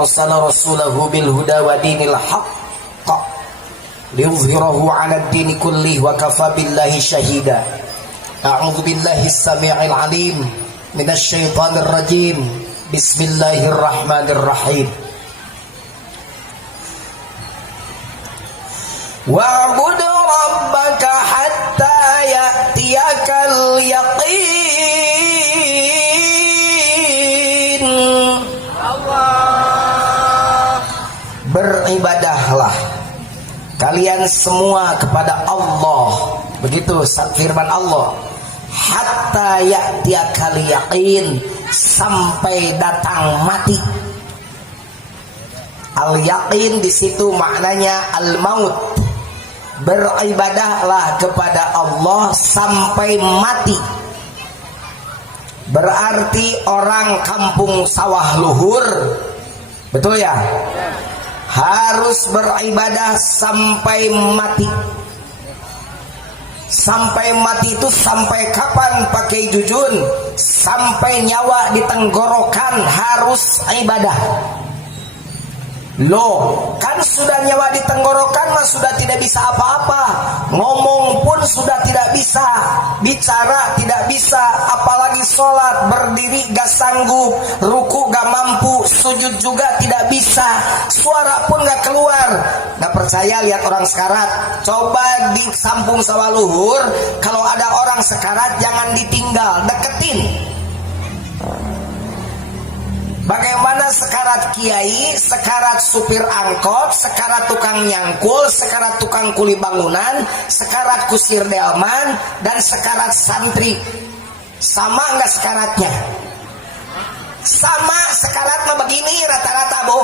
arsala rasulahu bil huda wa dinil haqq liyuzhirahu 'ala ad-dini kullih wa kafa billahi syahida. A'udzu billahi as-sami'il 'alim minasy syaithanir rajim. Bismillahirrahmanirrahim. Wa'bud rabbaka hatta ya'tiyakal yaqin. Allah. Beribadahlah kalian semua kepada Allah. Begitu firman Allah. Hatta ya'tiyakal yaqin, sampai datang mati. Al yaqin di situ maknanya al maut. Beribadahlah kepada Allah sampai mati. Berarti orang kampung sawah luhur, betul ya? Harus beribadah sampai mati. Sampai mati itu sampai kapan pakai jujun? Sampai nyawa di tenggorokan harus ibadah. Loh, kan sudah nyawa di tenggorokan mah sudah tidak bisa apa-apa. Ngomong pun sudah tidak bisa, bicara tidak bisa, apalagi sholat, berdiri gak sanggup, ruku gak mampu, sujud juga tidak bisa, suara pun gak keluar. Gak percaya, lihat orang sekarat. Coba di kampung sawah luhur, kalau ada orang sekarat jangan ditinggal, deketin. Bagaimana sekarat kiai, sekarat supir angkot, sekarat tukang nyangkul, sekarat tukang kuli bangunan, sekarat kusir delman, dan sekarat santri. Sama nggak sekaratnya? Sama, sekarat mah begini rata-rata, Bu.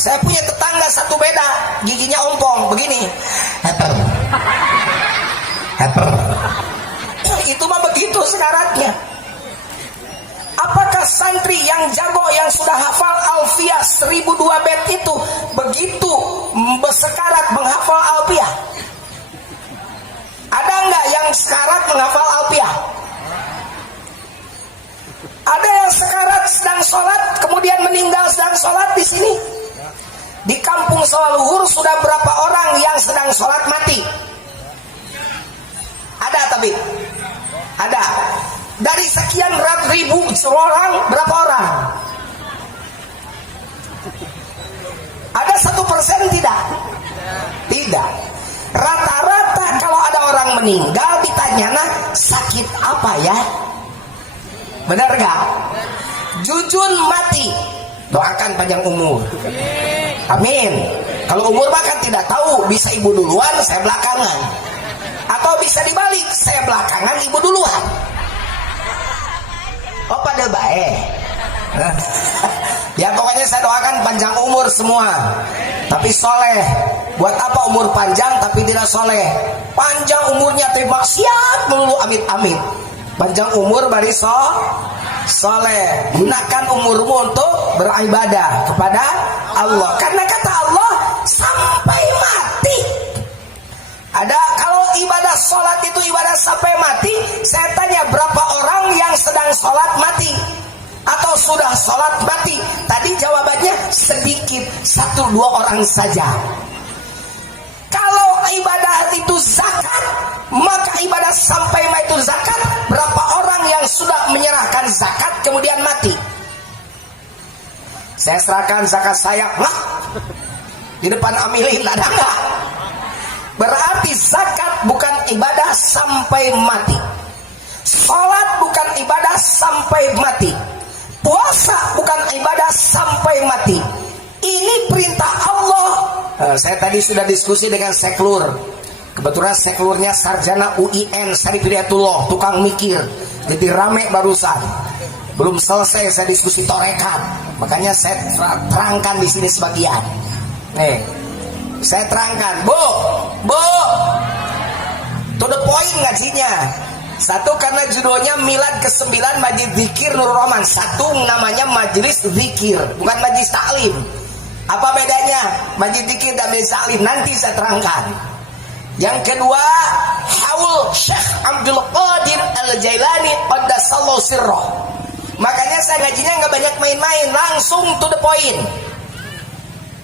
Saya punya tetangga satu beda, giginya ompong begini. Heper. Itu mah begitu sekaratnya. Apakah santri yang jago, yang sudah hafal Alfiyah 1002 bait itu begitu bersekarat menghafal Alfiyah? Ada nggak yang sekarat menghafal Alfiyah? Ada yang sekarat sedang sholat kemudian meninggal sedang sholat di sini? Di kampung sawah luhur sudah berapa orang yang sedang sholat mati? Ada tapi? Ada. Dari sekian ribu orang, berapa orang? Ada 1% tidak? Tidak. Rata-rata kalau ada orang meninggal ditanya, nah sakit apa ya? Benar gak? Jujun mati, doakan panjang umur. Amin. Kalau umur bahkan tidak tahu, bisa ibu duluan, saya belakangan. Atau bisa dibalik, saya belakangan, ibu duluan. Oh pada baik. Ya pokoknya saya doakan panjang umur semua, tapi soleh. Buat apa umur panjang tapi tidak soleh? Panjang umurnya tapi maksiat melulu, amit-amit. Panjang umur bari soleh. Gunakan umurmu untuk beribadah kepada Allah. Karena kata Allah sampai mati. Ada kalau ibadah sholat itu ibadah sampai mati. Saya tanya berapa orang yang sedang sholat mati atau sudah sholat mati? Tadi jawabannya sedikit, 1-2 orang saja. Kalau ibadah itu zakat, maka ibadah sampai mati itu zakat. Berapa orang yang sudah menyerahkan zakat kemudian mati? Saya serahkan zakat saya, di depan amilin ada nggak? Berarti zakat bukan ibadah sampai mati. Sholat bukan ibadah sampai mati. Puasa bukan ibadah sampai mati. Ini perintah Allah. Saya tadi sudah diskusi dengan seklur. Kebetulan seklurnya sarjana UIN Syarif Hidayatullah, tukang mikir. Jadi rame barusan. Belum selesai saya diskusi torekat. Makanya saya terangkan di sini sebagian. Nih. Saya terangkan, Bu, to the point ngajinya. Satu karena judulnya Milad ke-9 Majlis Zikir Nurul Rahman. Satu namanya Majelis Zikir, bukan Majelis Taklim. Apa bedanya Majelis Zikir dan Majelis Taklim? Nanti saya terangkan. Yang kedua, haul Syekh Abdul Qadir Al-Jailani Qaddas sallallahu sirroh. Makanya saya ngajinya nggak banyak main-main, langsung to the point.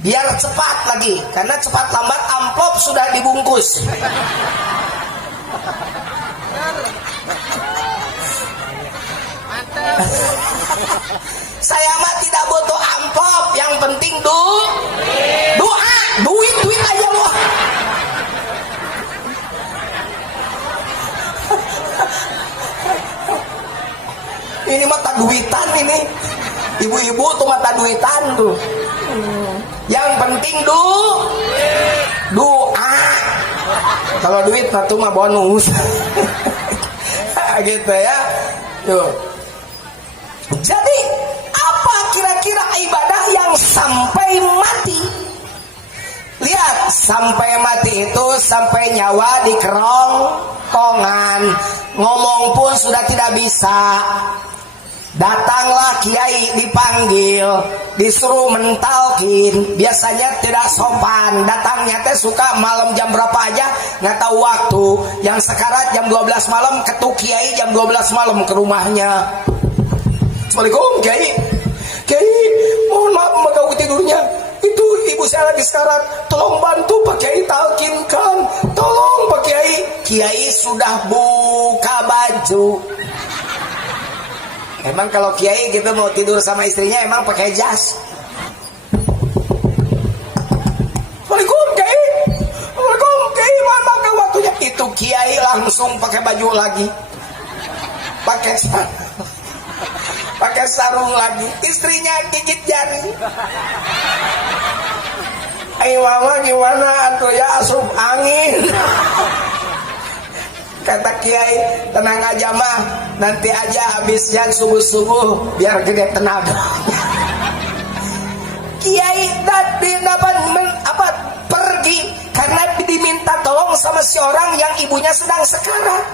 Biar cepat lagi, karena cepat lambat amplop sudah dibungkus. Saya mah tidak butuh amplop, yang penting doa, duit aja loh. Ini mata duitan ini, ibu-ibu tuh mata duitan tuh. Yang penting doa. Kalau duit itu mah bonus. Gitu ya. Tuh. Jadi apa kira-kira ibadah yang sampai mati? Lihat, sampai mati itu sampai nyawa di kerongkongan, ngomong pun sudah tidak bisa. Datanglah kiai dipanggil, disuruh mentalkin, biasanya tidak sopan. Datangnya teh suka malam jam berapa aja nggak tahu waktu. Yang sekarat jam 12 malam, ketuk kiai jam 12 malam ke rumahnya. Assalamualaikum kiai. Kiai, mohon maaf mengganggu tidurnya. Itu ibu saya lagi sekarat, tolong bantu Pak Kiai talkinkan. Tolong Pak Kiai. Kiai sudah buka baju. Emang kalau kiai gitu mau tidur sama istrinya emang pakai jas? Assalamualaikum kiai. Assalamualaikum kiai, mana waktunya? Itu kiai langsung pakai baju lagi, pakai sarung lagi, istrinya gigit jari. Ayo mama gimana atuh ya, asup angin. Kata kiai, tenang aja mah, nanti aja habisnya subuh-subuh biar gede tenaga. Kiai tadi dapat pergi karena diminta tolong sama si orang yang ibunya sedang sekarat.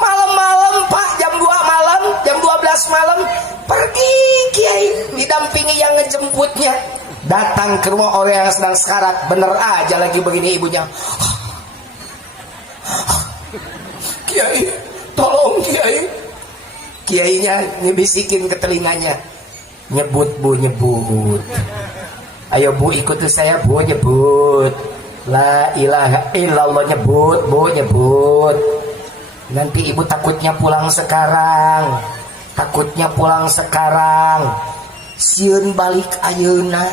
Malam-malam Pak, jam 2 malam, jam 12 malam, pergi kiai didampingi yang ngejemputnya. Datang ke rumah orang yang sedang sekarat, bener aja lagi begini ibunya. Kiai, tolong Kiai. Kiainya ngebisikin ke telinganya, nyebut Bu, nyebut. Ayo Bu, ikuti saya Bu, nyebut. La ilaha illallah, nyebut Bu, nyebut. Nanti ibu takutnya pulang sekarang. Takutnya pulang sekarang. Sieun balik ayeuna.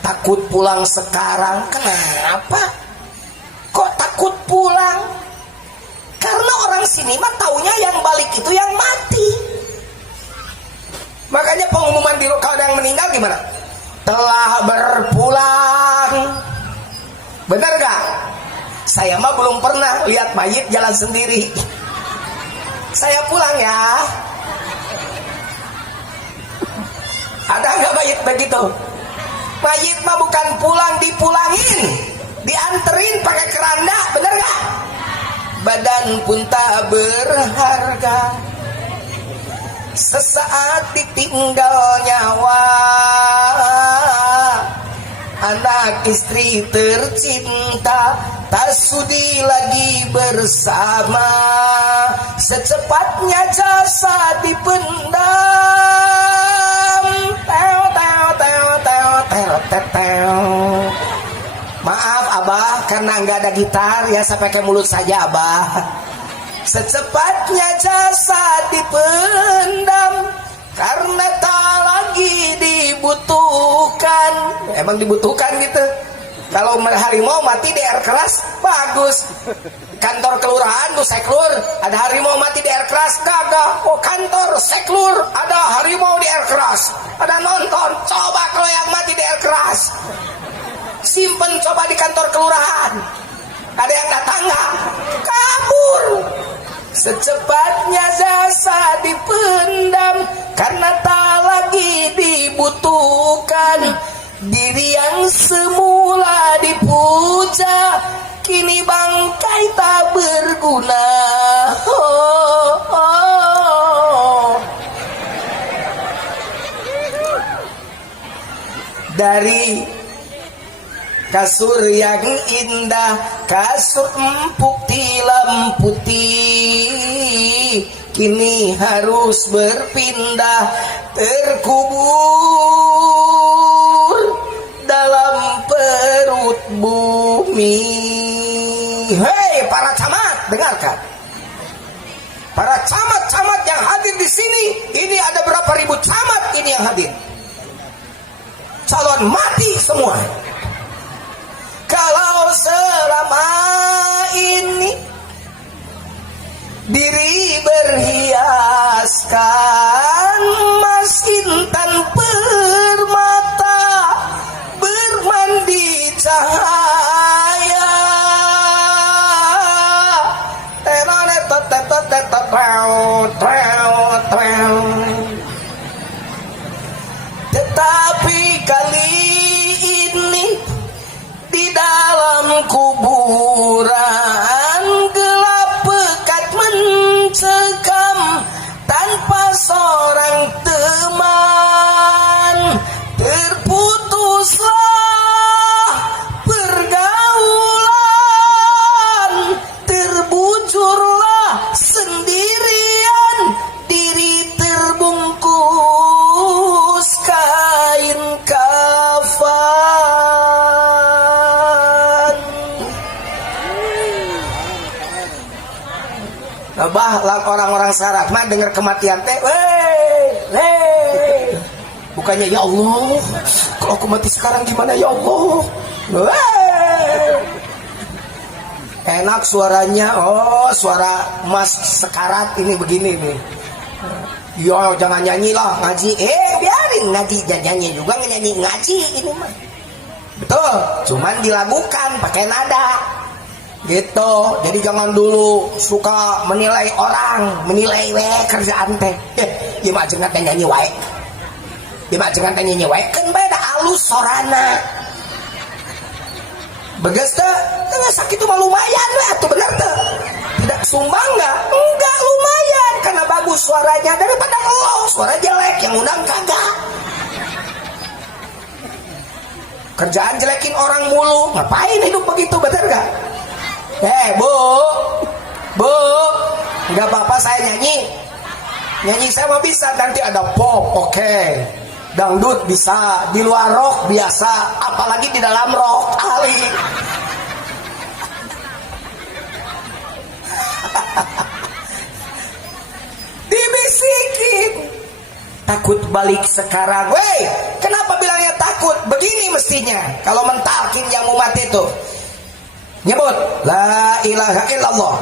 Takut pulang sekarang. Kenapa? Kok takut pulang? Karena orang sini mah taunya yang balik itu yang mati. Makanya pengumuman di kalau ada yang meninggal gimana? Telah berpulang. Benar gak? Saya mah belum pernah lihat mayit jalan sendiri. Saya pulang ya. Ada gak mayit begitu? Mayit mah bukan pulang, dipulangin, dianterin pakai keranda. Benar gak? Badan pun tak berharga, sesaat ditinggal nyawa. Anak istri tercinta tak sudi lagi bersama. Secepatnya jasad dipendam. Maaf Abah, karena nggak ada gitar ya saya pakai mulut saja Abah. Secepatnya jasad dipendam karena tak lagi dibutuhkan. Emang dibutuhkan gitu. Kalau harimau mati di air keras bagus. Kantor kelurahan tuh seklur, ada harimau mati di air keras kagak. Oh kantor seklur ada harimau di air keras, ada nonton. Coba kalau yang mati di air keras, simpen coba di kantor kelurahan, ada yang datang nggak? Kabur. Secepatnya jasad dipendam karena tak lagi dibutuhkan. Diri yang semula dipuja kini bangkai tak berguna. Dari kasur yang indah, kasur empuk tilam putih, kini harus berpindah terkubur dalam perut bumi. Hei para camat, dengarkan. Para camat-camat yang hadir di sini, ini ada berapa ribu camat ini yang hadir. Calon mati semua. Kalau selama ini diri berhiaskan emas intan permata, bermandi cahaya, tetapi kali ini di dalam kuburan gelap pekat mencekam tanpa seorang teman, terputuslah pergaulan, terbujurlah sendirian, diri terbungkus kain kafan. Bah, orang-orang sekarang mah dengar kematian teh, bukannya ya Allah, kalau aku mati sekarang gimana ya Allah? Enak suaranya, oh suara Mas Sekarat ini begini nih. Yo jangan nyanyi lah, ngaji. Biarin ngaji, jangan nyanyi juga, nyanyi ngaji ini mah. Betul, cuman dilakukan pakai nada. Gitu. Jadi jangan dulu suka menilai orang, menilai kerjaan teh. Ieu mah jeung teh nyanyi wae. Ieu mah jeung teh nyanyi wae, kan beda alus sorana. Beges teh, tengah sakit itu mah lumayan we atuh bener teh. Tidak sumbang enggak? Enggak, lumayan karena bagus suaranya daripada lo suara jelek yang undang kagak. Kerjaan jelekin orang mulu, ngapain hidup begitu, bener gak? Bu, nggak apa-apa saya nyanyi saya mau bisa, nanti ada pop, oke. Dangdut bisa, di luar rock biasa, apalagi di dalam rock, Ali. Dibisikin, takut balik sekarang. Wey, kenapa bilangnya takut? Begini mestinya, kalau mentalkin yang umat itu. Nyebut la ilaha illallah,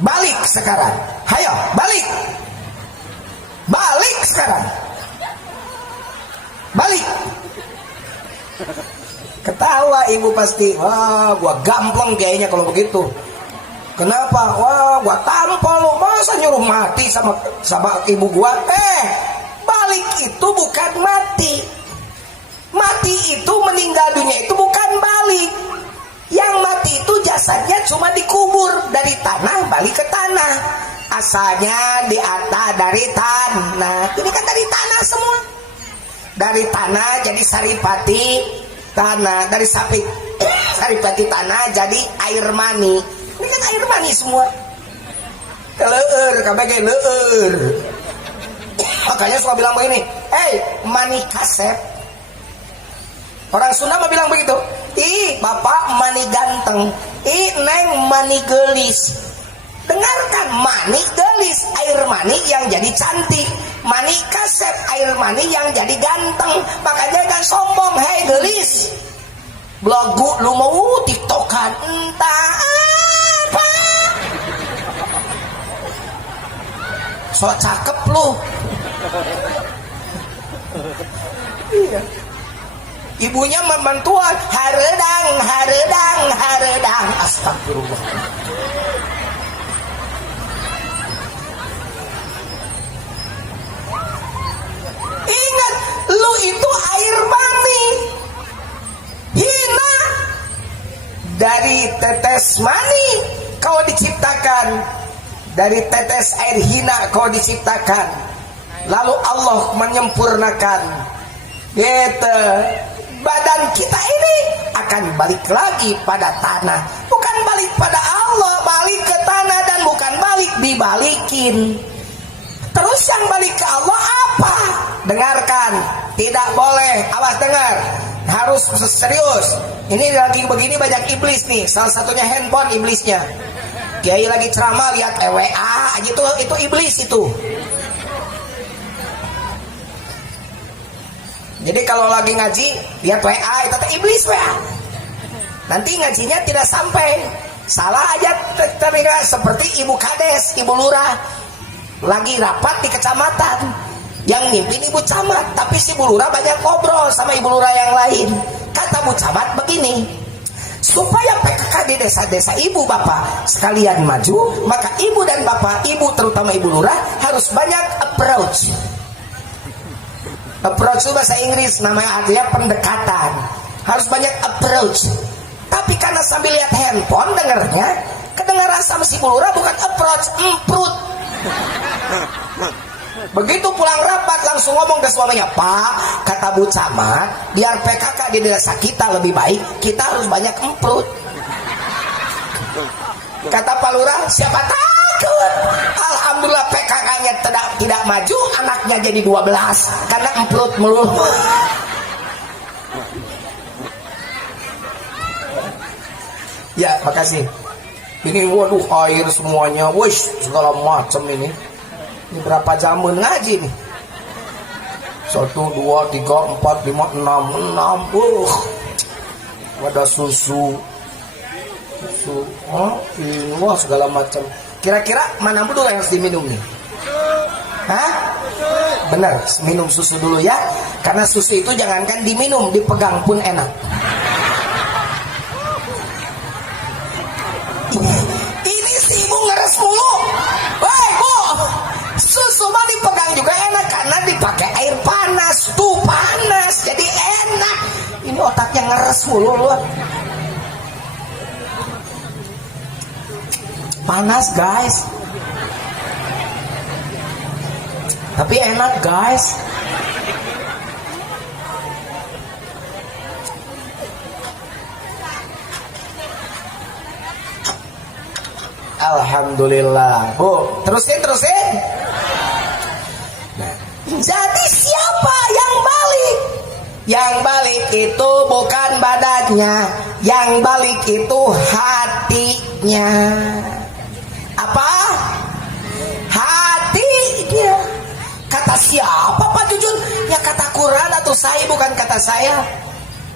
balik sekarang, hayo balik sekarang, balik. Ketawa ibu pasti, wah gua gampleng kayaknya kalau begitu. Kenapa? Wah gua tampol lu, masa nyuruh mati sama ibu gua. Balik itu bukan mati itu meninggal dunia itu bukan balik. Yang mati itu jasadnya cuma dikubur dari tanah balik ke tanah. Asalnya di atas dari tanah. Ini kan dari tanah semua. Dari tanah jadi saripati tanah, dari saripati tanah jadi air mani. Ini kan air mani semua. Keleur, kabeh leur. Makanya suka bilang begini, mani kasep. Orang Sunda mah bilang begitu. Bapak mani ganteng, neng mani gelis. Dengarkan, mani gelis, air mani yang jadi cantik. Mani kasep, air mani yang jadi ganteng. Makanya kan sombong, hei gelis. Blogu lu mau tiktokan, entah apa. So cakep lu. Iya. Ibunya membantuan, haredang. Astagfirullah. Ingat, lu itu air mani. Hina. Dari tetes mani kau diciptakan. Dari tetes air hina kau diciptakan. Lalu Allah menyempurnakan. Gitu. Badan kita ini akan balik lagi pada tanah, bukan balik pada Allah, balik ke tanah dan bukan balik dibalikin. dengarkan, tidak boleh, awas dengar, harus serius. Ini lagi begini banyak iblis nih, salah satunya handphone iblisnya. Kiai lagi ceramah lihat WA aja, itu iblis itu. Jadi kalau lagi ngaji lihat WA itu iblis WA. Nanti ngajinya tidak sampai, salah aja teringat. Seperti ibu kades, ibu lurah lagi rapat di kecamatan, yang mimpin ibu camat, tapi si ibu lurah banyak ngobrol sama ibu lurah yang lain. Kata bu camat begini, supaya PKK di desa-desa ibu bapak sekalian maju, maka ibu dan bapak, ibu terutama ibu lurah harus banyak approach. Approach itu bahasa Inggris, namanya artinya pendekatan. Harus banyak approach. Tapi karena sambil lihat handphone dengarnya, kedengaran sama si ibu lurah bukan approach, emprut. Begitu pulang rapat langsung ngomong ke suaminya, Pak, kata bu camat, biar PKK di desa kita lebih baik, kita harus banyak emprut. Kata Pak Lurah, siapa takut? Alhamdulillah PKK-nya tidak maju, anaknya jadi 12 karena emprut melulu. Ya, makasih. Ini waduh air semuanya, wush, segala macam ini. Ini berapa jaman ngaji nih? 1, 2, 3, 4, 5, 6. Ada susu. Ini wah segala macam. Kira-kira mana dulu yang harus diminum nih? Hah? Benar, minum susu dulu ya. Karena susu itu jangankan diminum, dipegang pun enak. Ini si ibu ngeres mulu. Woi bu, susu mah dipegang juga enak karena dipakai air panas. Tuh panas, jadi enak. Ini otaknya ngeres mulu loh. Panas guys, tapi enak guys. Alhamdulillah. Bu, terusin. Nah, jadi siapa yang balik? Yang balik itu bukan badannya, yang balik itu hatinya. Apa? Hatinya. Kata siapa Pak Jujun? Ya kata Quran atau saya, bukan kata saya.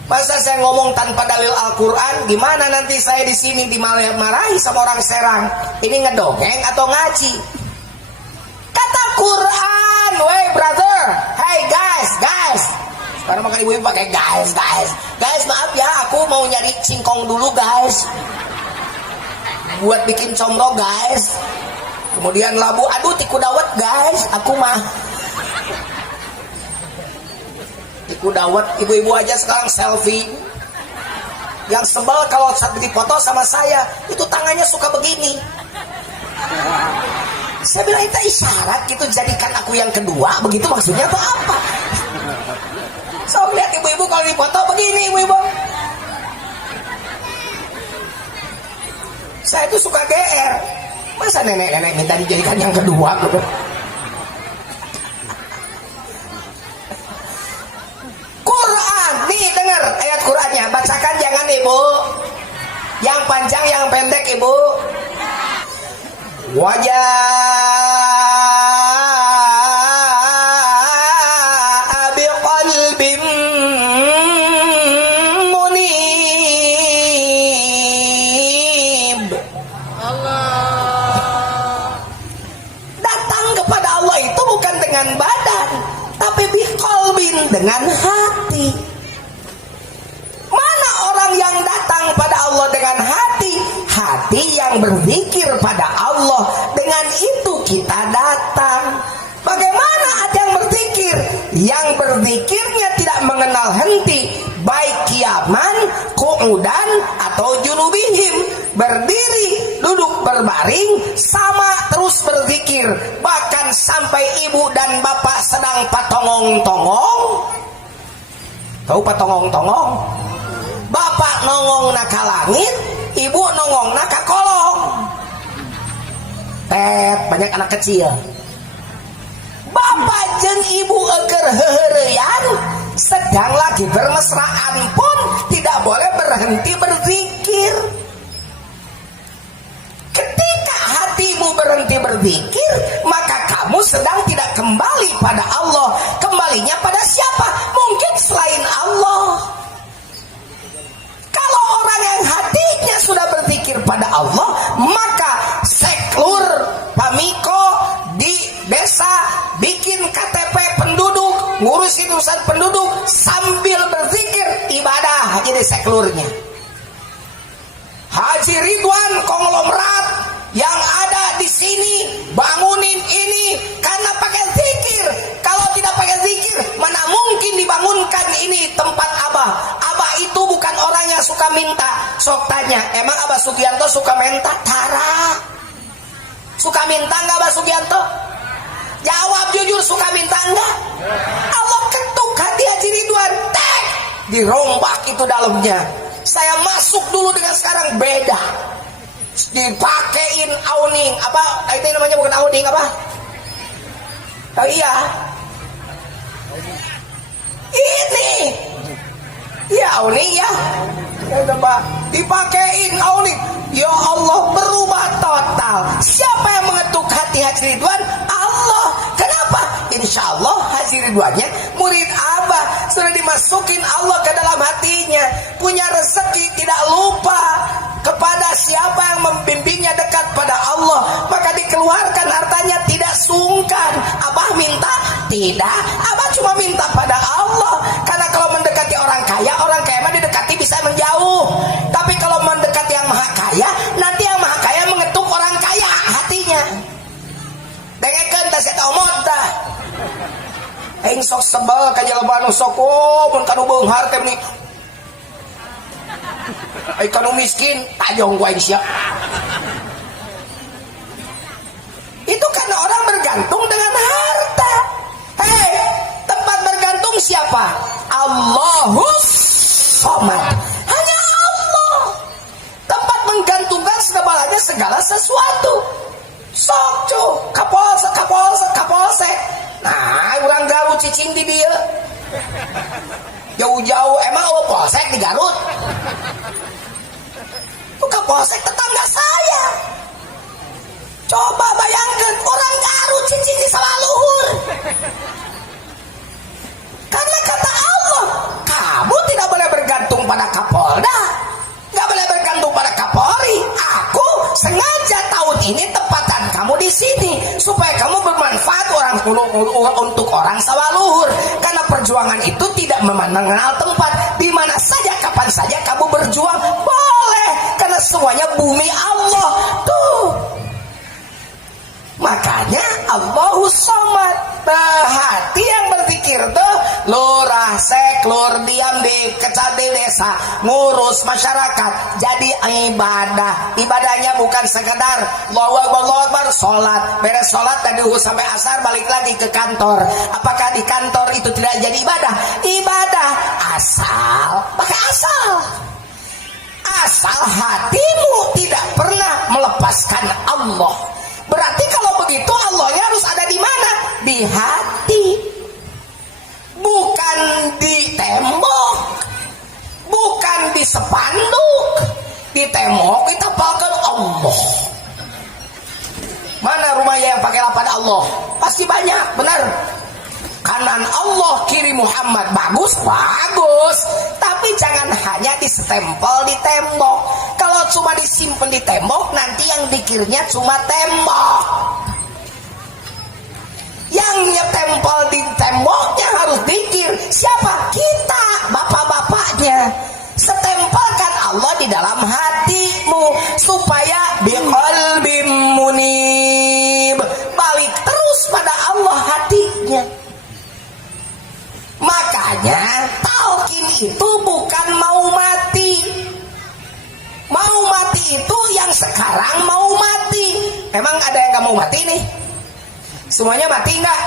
Masa saya ngomong tanpa dalil Al-Quran? Gimana nanti saya di sini dimarahi sama orang Serang? Ini ngedongeng atau ngaji? Kata Quran, wey brother, hey guys. Sekarang makan ibu pakai guys. Guys maaf ya, aku mau nyari singkong dulu guys. Buat bikin comro guys. Kemudian labu, aduh tiku dawet guys. Aku mah tiku dawet, ibu-ibu aja sekarang selfie. Yang sebel kalau saat dipoto sama saya, itu tangannya suka begini. Saya bilang itu isyarat gitu, jadikan aku yang kedua. Begitu maksudnya atau apa? So lihat ibu-ibu kalau dipoto begini ibu-ibu. Saya tuh suka GR. Masa nenek-nenek minta dijadikan yang kedua gitu. Quran, nih dengar ayat Qurannya. Bacakan jangan ibu. Yang panjang yang pendek ibu. Wajah biqalbin munib. Datang kepada Allah itu bukan dengan badan, tapi biqalbin, dengan hati. Mana orang yang datang pada Allah dengan hati? Hati yang berzikir pada Allah. Dengan itu kita datang. Bagaimana ada yang berzikir? Yang berzikirnya tidak mengenal henti, baik kiaman, qu'udan atau junubihim, berdiri, duduk, berbaring, sama terus berzikir. Bahkan sampai ibu dan bapak sedang patongong-tongong. Tahu patongong-tongong? Bapak nongong nak ke langit, ibu nongong nak ke kolong. Banyak anak kecil. Bapak bapak jeung ibu eger heureyan sedang lagi bermesraan pun tidak boleh berhenti berzikir. Ketika hatimu berhenti berzikir, maka kamu sedang tidak kembali pada Allah. Kembalinya pada siapa? Mungkin selain Allah. Kalau orang yang hatinya sudah berzikir pada Allah, maka seklur pamiko di desa bikin KTP penduduk, ngurusin urusan penduduk sambil berzikir, ibadah jadi seklurnya. Haji Ridwan konglomerat yang ada di sini bangunin ini karena pakai zikir. Kalau tidak pakai zikir, mana mungkin dibangunkan ini tempat Abah. Abah itu bukan orang yang suka minta. Sok tanya, emang Abah Sugianto suka minta? Tara. Suka minta enggak Abah Sugianto? Jawab jujur, suka minta enggak? Allah ketuk hati Haji Ridwan, tek, dirombak itu dalamnya. Saya masuk dulu dengan sekarang beda. Dipakein awning apa? Itu namanya bukan awning apa? Oh iya. Ini. Ya awning ya. Ya udah Pak, dipakein awning. Ya Allah, berubah total. Siapa yang mengetuk hati Haji Ridwan? Allah. Kenapa? Insya Allah Haji Ridwannya murid Abah, sudah dimasukin Allah ke dalam hatinya, punya rezeki, tidak lupa kepada siapa yang membimbingnya dekat pada Allah, maka dikeluarkan hartanya tidak sungkan. Abah minta? Tidak, Abah cuma minta pada Allah. Karena kalau mendekati orang kaya mah didekati bisa menjauh. Tapi kalau mendekati yang maha kaya, nanti yang maha kaya mengetuk orang kaya hatinya. Dengekeun tah eta omot tah. Aing sok sebel ka jelema nu sok mun kanu beunghar teh meni. Ai kanu miskin tajong ku aing sia. Itu karena orang bergantung dengan harta. Hei, tempat bergantung siapa? Allahus Somad. Hanya Allah. Tempat menggantungkan segala sesuatu. Sok cu, kapolsek. Nah, orang Garut cicing di dia. Jauh-jauh emang apa polsek di Garut? Itu kapolsek tetangga saya. Coba bayangkan orang Garut cicing di sawah luhur. Karena kata Allah, kamu tidak boleh bergantung pada Kapolda, nggak boleh bergantung pada Kapolri. Aku sengaja tahun ini tempatan kamu di sini supaya kamu bermanfaat untuk orang sawah luhur. Karena perjuangan itu tidak mengenal tempat, di mana saja kapan saja kamu berjuang boleh, karena semuanya bumi Allah tuh. Makanya Allahus Somad. Hati yang berzikir tuh lurah seklur diam di kecamatan desa ngurus masyarakat jadi ibadah. Ibadahnya bukan sekedar Allahu Akbar sholat, beres sholat tadi sampai asar balik lagi ke kantor. Apakah di kantor itu tidak jadi ibadah? Ibadah asal pakai asal hatimu tidak pernah melepaskan Allah. Berarti kalau begitu Allahnya harus ada di mana? Di hati, bukan di tembok, bukan di spanduk. Di tembok kita pakai Allah. Mana rumahnya yang pakai lapan Allah? Pasti banyak, benar. Kanan Allah, kiri Muhammad, bagus, tapi jangan hanya ditempel di tembok. Kalau cuma disimpan di tembok, nanti yang dikirnya cuma tembok. Yang nyetempel di temboknya harus dikir. Siapa? Kita, bapak-bapaknya. Setempelkan Allah di dalam hatimu supaya biqalbim munib, balik terus pada Allah hatinya. Makanya talqin itu bukan mau mati. Mau mati itu yang sekarang mau mati. Emang ada yang gak mau mati nih? Semuanya mati enggak?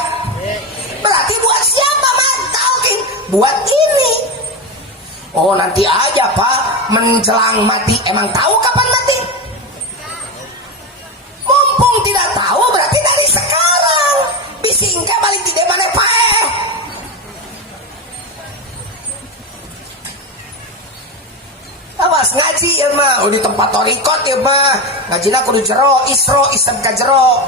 Berarti buat siapa talqin? Buat ini. Oh nanti aja Pak, menjelang mati. Emang tahu kapan mati? Mumpung tidak tahu berarti dari sekarang. Bisa singka balik di mana pae. Awas ngaji ya mah, di tempat torikot ya mah, ngajina kudu jero, isro, isem ka jero.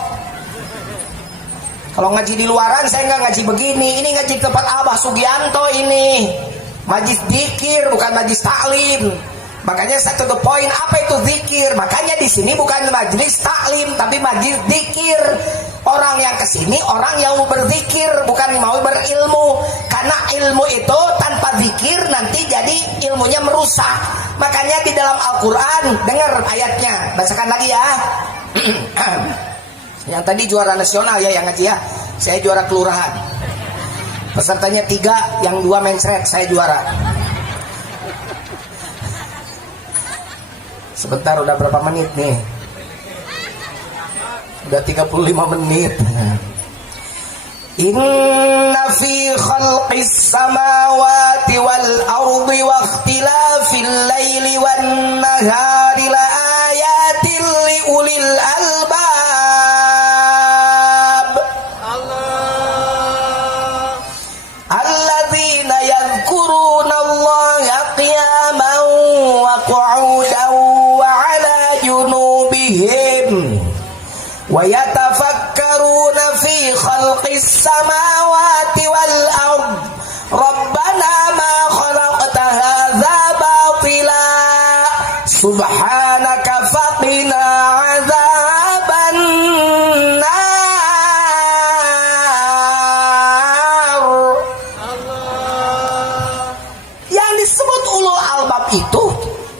Kalau ngaji di luaran saya nggak ngaji begini, ini ngaji tempat Abah Sugianto ini, majlis dzikir bukan majlis taklim. Makanya saya to the point, apa itu zikir? Makanya di sini bukan majlis taklim tapi majlis zikir. Orang yang kesini orang yang mau berzikir, bukan mau berilmu. Karena ilmu itu tanpa zikir nanti jadi ilmunya merusak. Makanya di dalam Al-Quran, dengar ayatnya, bacakan lagi ya. Yang tadi juara nasional ya yang ngaji ya, saya juara kelurahan. Pesertanya 3, yang 2 mencret, saya juara. Sebentar, udah berapa menit nih? Udah 35 menit. Inna fi khalqis samawati wal ardi wa ikhtilafil laili wan nahari la ayatin li ulil albab. Alladzina yadhkuruna Allaha qiyaman wa qu'udan wa 'ala junubihim wa yatafakkaruna fi khalqis samawati wal ard rabbana ma khalaqta hadza batila subhanaka faqina azaban nar. Yang disebut ulul albab itu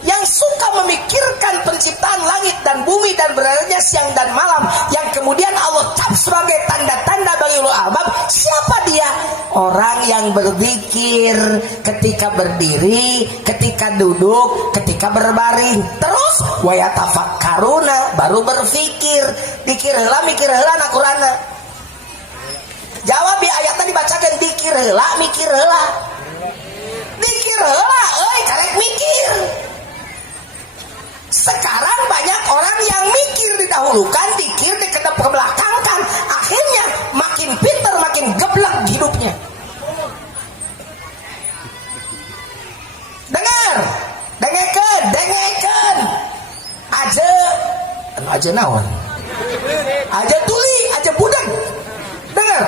yang suka memikirkan penciptaan langit dan bumi dan beradanya siang dan malam, yang kemudian Allah cap sebagai tanda-tanda bagi ulul albab. Siapa dia? Orang yang berzikir ketika berdiri, ketika duduk, ketika berbaring. Terus wa yatafakkaruna, baru berfikir, dikir heula mikir heula na Qur'ana. Jawab di ayat tadi bacakan, dikir heula mikir heula. Dikir heula euy karek mikir. Sekarang banyak orang yang mikir didahulukan, dikir dikebelakangkan, akhirnya makin pintar makin geblek hidupnya. Dengar, dengekeun aja naon, aja tuli, aja budak. Dengar,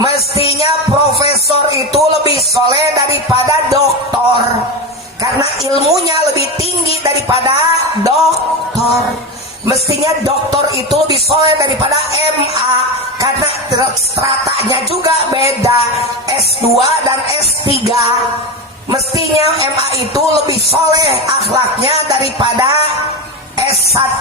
mestinya profesor itu lebih soleh daripada doktor, karena ilmunya lebih tinggi daripada doktor. Mestinya doktor itu lebih soleh daripada MA, karena stratanya juga beda, S2 dan S3. Mestinya MA itu lebih soleh akhlaknya daripada S1,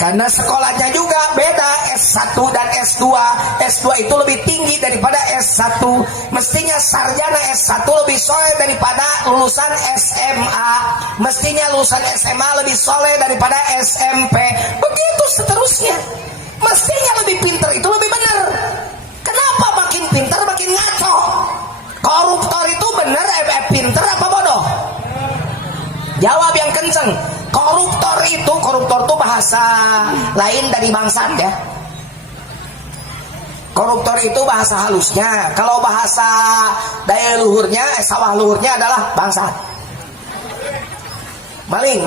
karena sekolahnya juga beda, S1 dan S2. S2 itu lebih tinggi daripada S1. Mestinya sarjana S1 lebih soleh daripada lulusan SMA. Mestinya lulusan SMA lebih soleh daripada SMP. Begitu seterusnya. Mestinya lebih pintar itu lebih benar. Kenapa makin pintar makin ngaco? Koruptor itu benar pintar apa bodoh? Jawab yang kenceng. Koruptor itu bahasa lain dari bangsat ya. Koruptor itu bahasa halusnya. Kalau bahasa daya luhurnya, sawah luhurnya adalah bangsat. Maling.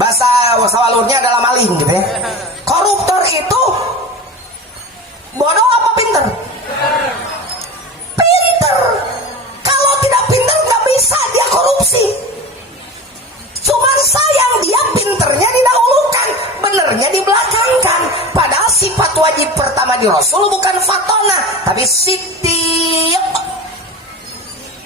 Bahasa sawah luhurnya adalah maling gitu ya. Koruptor itu bodoh apa pinter? Pinter. Kalau tidak pinter nggak bisa dia korupsi. Cuman sayang dia pinternya didahulukan, benernya dibelakangkan. Padahal sifat wajib pertama di Rasul bukan fatona, tapi siddiq.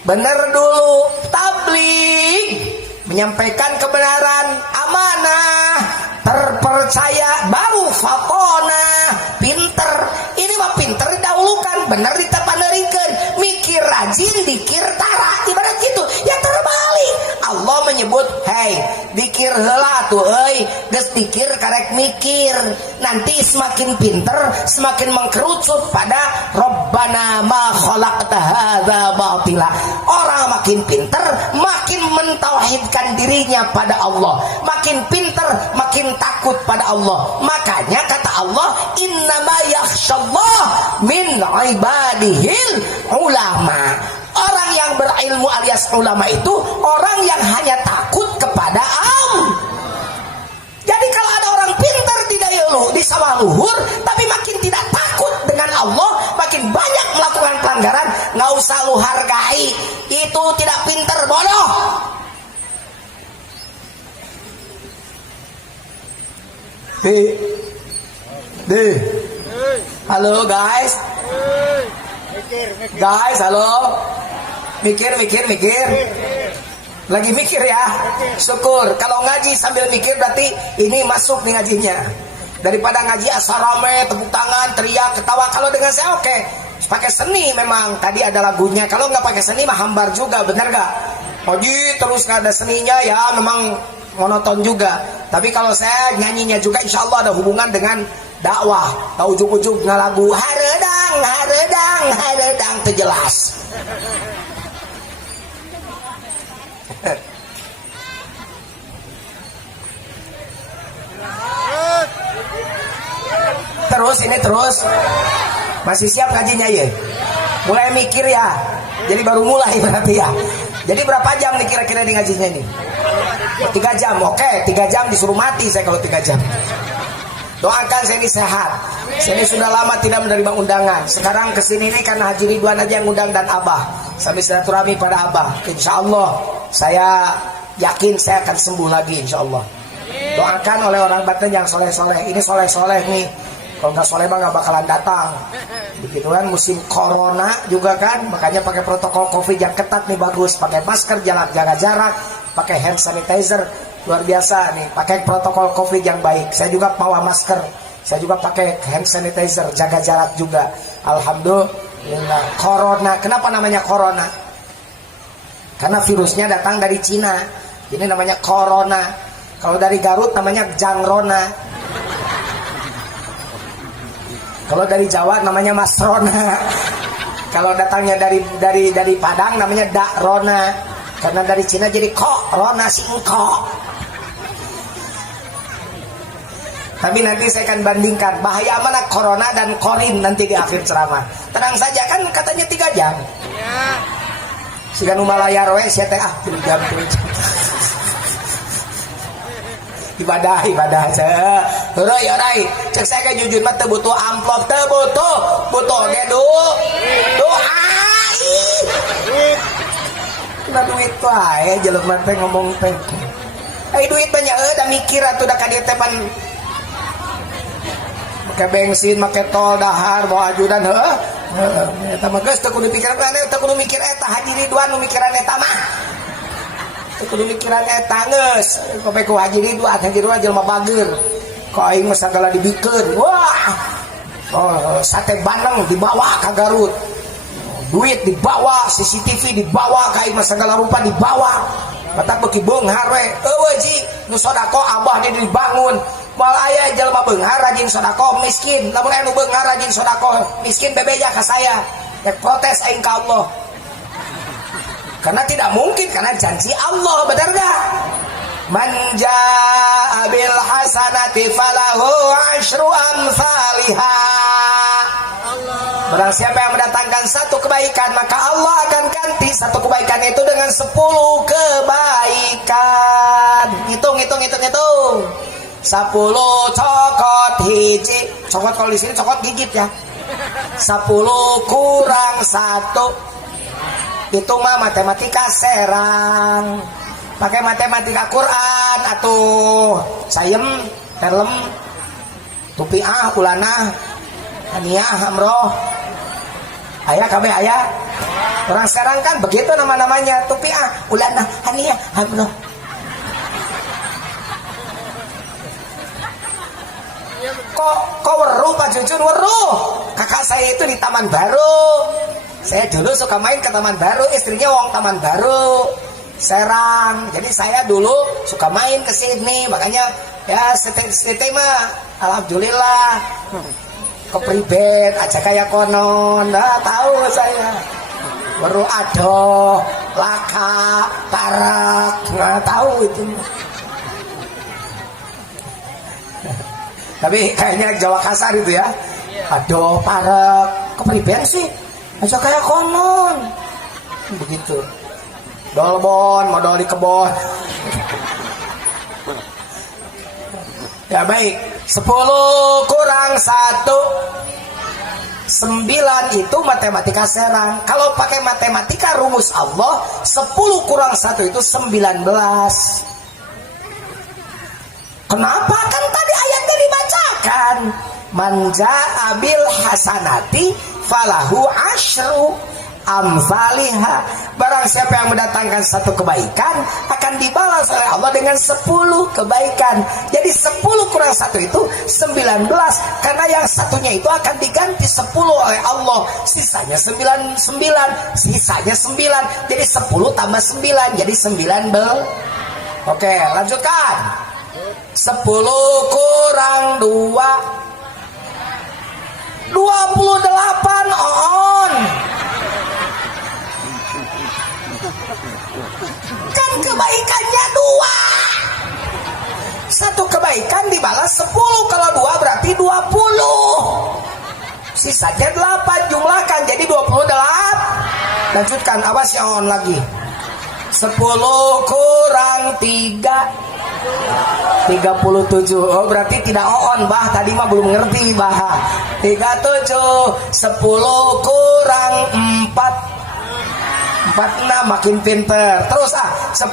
Bener dulu, tabligh, menyampaikan kebenaran, amanah, terpercaya, baru fatona, pinter. Ini mah pinter didahulukan, bener ditepanarikeun, mikir rajin, dikir tara, ibarat gitu. Ya terbalik. Allah menyebut, hei, dikir heula tuh euy, geus dikir karek mikir. Nanti semakin pinter, semakin mengkerucut pada Rabbana ma khalaqta hadza batila. Orang makin pinter, makin mentauhidkan dirinya pada Allah. Makin pinter, makin takut pada Allah. Makanya kata Allah, innama yakhshallah min ibadihil ulama. Orang yang berilmu alias ulama itu orang yang hanya takut kepada Jadi kalau ada orang pintar di dayulu, di sawah luhur, tapi makin tidak takut dengan Allah, makin banyak melakukan pelanggaran, nggak usah lu hargai. Itu tidak pintar, bodoh. Halo guys. Guys, halo. Mikir. Lagi mikir ya, syukur. Kalau ngaji sambil mikir berarti ini masuk nih ngajinya. Daripada ngaji asal rame, tepuk tangan, teriak, ketawa. Kalau dengan saya oke. Pakai seni memang tadi ada lagunya. Kalau nggak pakai seni mah hambar juga, bener nggak? Ngaji terus nggak ada seninya ya memang monoton juga. Tapi kalau saya nyanyinya juga insya Allah ada hubungan dengan dakwah. Tahu ujung-ujungnya lagu haredang terjelas. Terus masih siap ngajinya ya? Mulai mikir ya. Jadi baru mulai berarti ya. Jadi berapa jam nih kira-kira di ngajinya ini? 3 jam. Oke, 3 jam disuruh mati saya kalau 3 jam. Doakan saya ini sehat. Saya ini sudah lama tidak menerima undangan. Sekarang kesini ini karena Haji Ridwan aja yang undang dan Abah. Sambil silaturahmi pada Abah. Insya Allah saya yakin saya akan sembuh lagi insya Allah. Doakan oleh orang Banten yang soleh-soleh. Ini soleh-soleh nih. Kalau nggak soleh mah nggak bakalan datang. Begitu kan musim corona juga kan, makanya pakai protokol COVID yang ketat nih bagus. Pakai masker, jaga jarak, pakai hand sanitizer, luar biasa nih. Pakai protokol COVID yang baik. Saya juga bawa masker, saya juga pakai hand sanitizer, jaga jarak juga. Alhamdulillah. Corona, kenapa namanya corona? Karena virusnya datang dari Cina, ini namanya corona. Kalau dari Garut namanya jangrona. Kalau dari Jawa namanya Masrona. Kalau datangnya dari Padang namanya Dakrona. Karena dari Cina jadi Korona singko. Tapi nanti saya akan bandingkan bahaya mana corona dan korin nanti di akhir ceramah. Tenang saja kan katanya 3 jam. Sigan umalayar we sia teh 3 jam. Ibadah euy cek saya ke jujur mah teu butuh amplop, teu butuh ge doa na duit wae jelema teh ngomong teh duit banyak da mikir atuh da ka dieu teh pan make bensin make tol dahar bawa ajudan eta mah geus teu kudu pikiran teu kudu mikir eta Haji Ridwan nu mikiran eta mah kudu mikiran eta geus kope ku Haji Ridwan jelema bager ko aing mah sagala dibikeun wah sate Bandeng dibawa ka Garut, duit dibawa, CCTV dibawa, ka aing mah sagala rupa dibawa, matak beuki beunghar we eueuh ji nu sodako abah dia dibangun moal aya jelema beunghar rajin sodako miskin, lamun aya nu beunghar rajin sodako miskin bebeja ka saya rek protes aing ka Allah. Karena tidak mungkin, karena janji Allah, benar gak? Man jaa bil hasanati falahu asyru amsalihha. Barang siapa yang mendatangkan 1 kebaikan, maka Allah akan ganti 1 kebaikan itu dengan 10 kebaikan. Hitung. 10 cokot hiji. Cokot kalau di sini cokot gigit ya. 10 kurang 1. Itu mah matematika serang. Pakai matematika Quran atuh. Sayem, helm, tupiah, ulana, haniah, amroh. Aya kabeh aya. Orang sekarang kan begitu nama-namanya, tupiah, ulana, haniah, amroh. Kok weruh Pak Jujur weruh. Kakak saya itu di Taman Baru. Saya dulu suka main ke Taman Baru, istrinya wong Taman Baru, Serang. Jadi saya dulu suka main ke sini, makanya ya sete mah alhamdulillah. Kepribet aja kayak konon, tahu saya. Baru adoh, laka, parak, nggak tahu itu. Tapi kayaknya Jawa kasar itu ya. Aduh, parek kepriben sih aja kayak konon begitu. Dolbon modal di kebon. Ya baik, 10 kurang 1 9 itu matematika Serang. Kalau pakai matematika rumus Allah, 10 kurang 1 itu 19. Kenapa? Kan tadi ayatnya dibacakan. Manja abil hasanati falahu asyru amsalihha. Barang siapa yang mendatangkan satu kebaikan akan dibalas oleh Allah dengan 10 kebaikan. Jadi 10 kurang 1 itu 19. Karena yang satunya itu akan diganti 10 oleh Allah. Sisanya 9. Sisanya 9. Jadi 10 tambah 9 jadi 19. Oke, lanjutkan. 10 kurang 2 28 on. Kan kebaikannya 2. Satu kebaikan dibalas 10. Kalau 2 berarti 20. Sisanya 8. Jumlahkan jadi 28. Lanjutkan, awas ya on lagi. 10 kurang 3 37. Oh berarti tidak on bah. Tadi mah belum ngerti bah. 37. 10 kurang 4 46. Makin pinter. Terus 10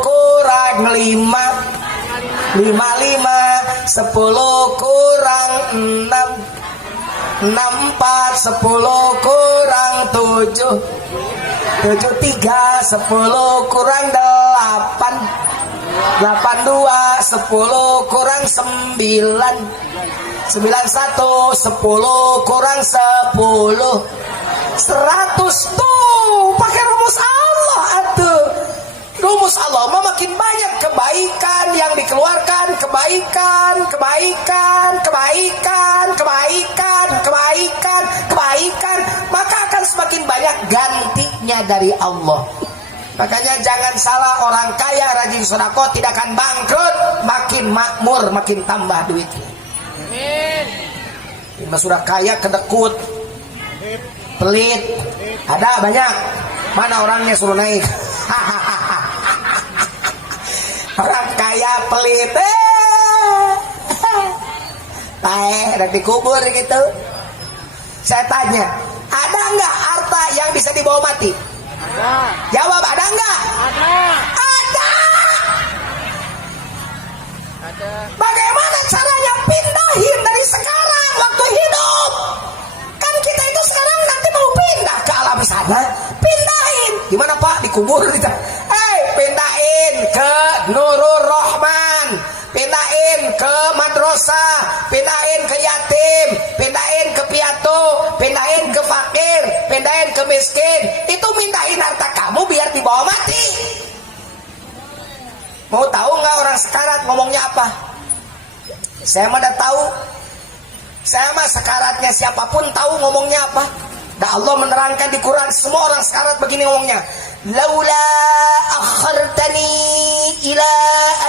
kurang 5 55. 10 kurang 6 64. 10 kurang 7 73. 10 kurang 8 82. 10 kurang 9 91. 10 kurang 10 100. Tuh pakai rumus Allah atuh. Rumus Allah makin banyak kebaikan yang dikeluarkan. Kebaikan maka akan semakin banyak gantinya dari Allah. Makanya jangan salah, orang kaya rajin sedekah tidak akan bangkrut, makin makmur, makin tambah duitnya. Ini sudah kaya kedekut, pelit, ada banyak. Mana orangnya suruh naik? Orang kaya pelit, ada dikubur gitu. Saya tanya, ada nggak harta yang bisa dibawa mati? Jawab, ada nggak? Ada. Bagaimana caranya pindahin dari sekarang waktu hidup? Kan kita itu sekarang nanti mau pindah ke alam sana. Pindahin. Gimana Pak? Dikubur kita. Pindahin ke Nurul Rahman. Pindahin ke madrasah. Pindahin ke yatim. Pindahin ke piatu. Pindahin ke fakir. Pindahin ke miskin. Itu mindahin harta kamu biar dibawa mati. Mau tahu nggak orang sekarat ngomongnya apa? Saya mah udah tahu. Saya mah sekaratnya siapapun tahu ngomongnya apa. Dan Allah menerangkan di Quran, semua orang sekarat begini ngomongnya. Laula akhartani ila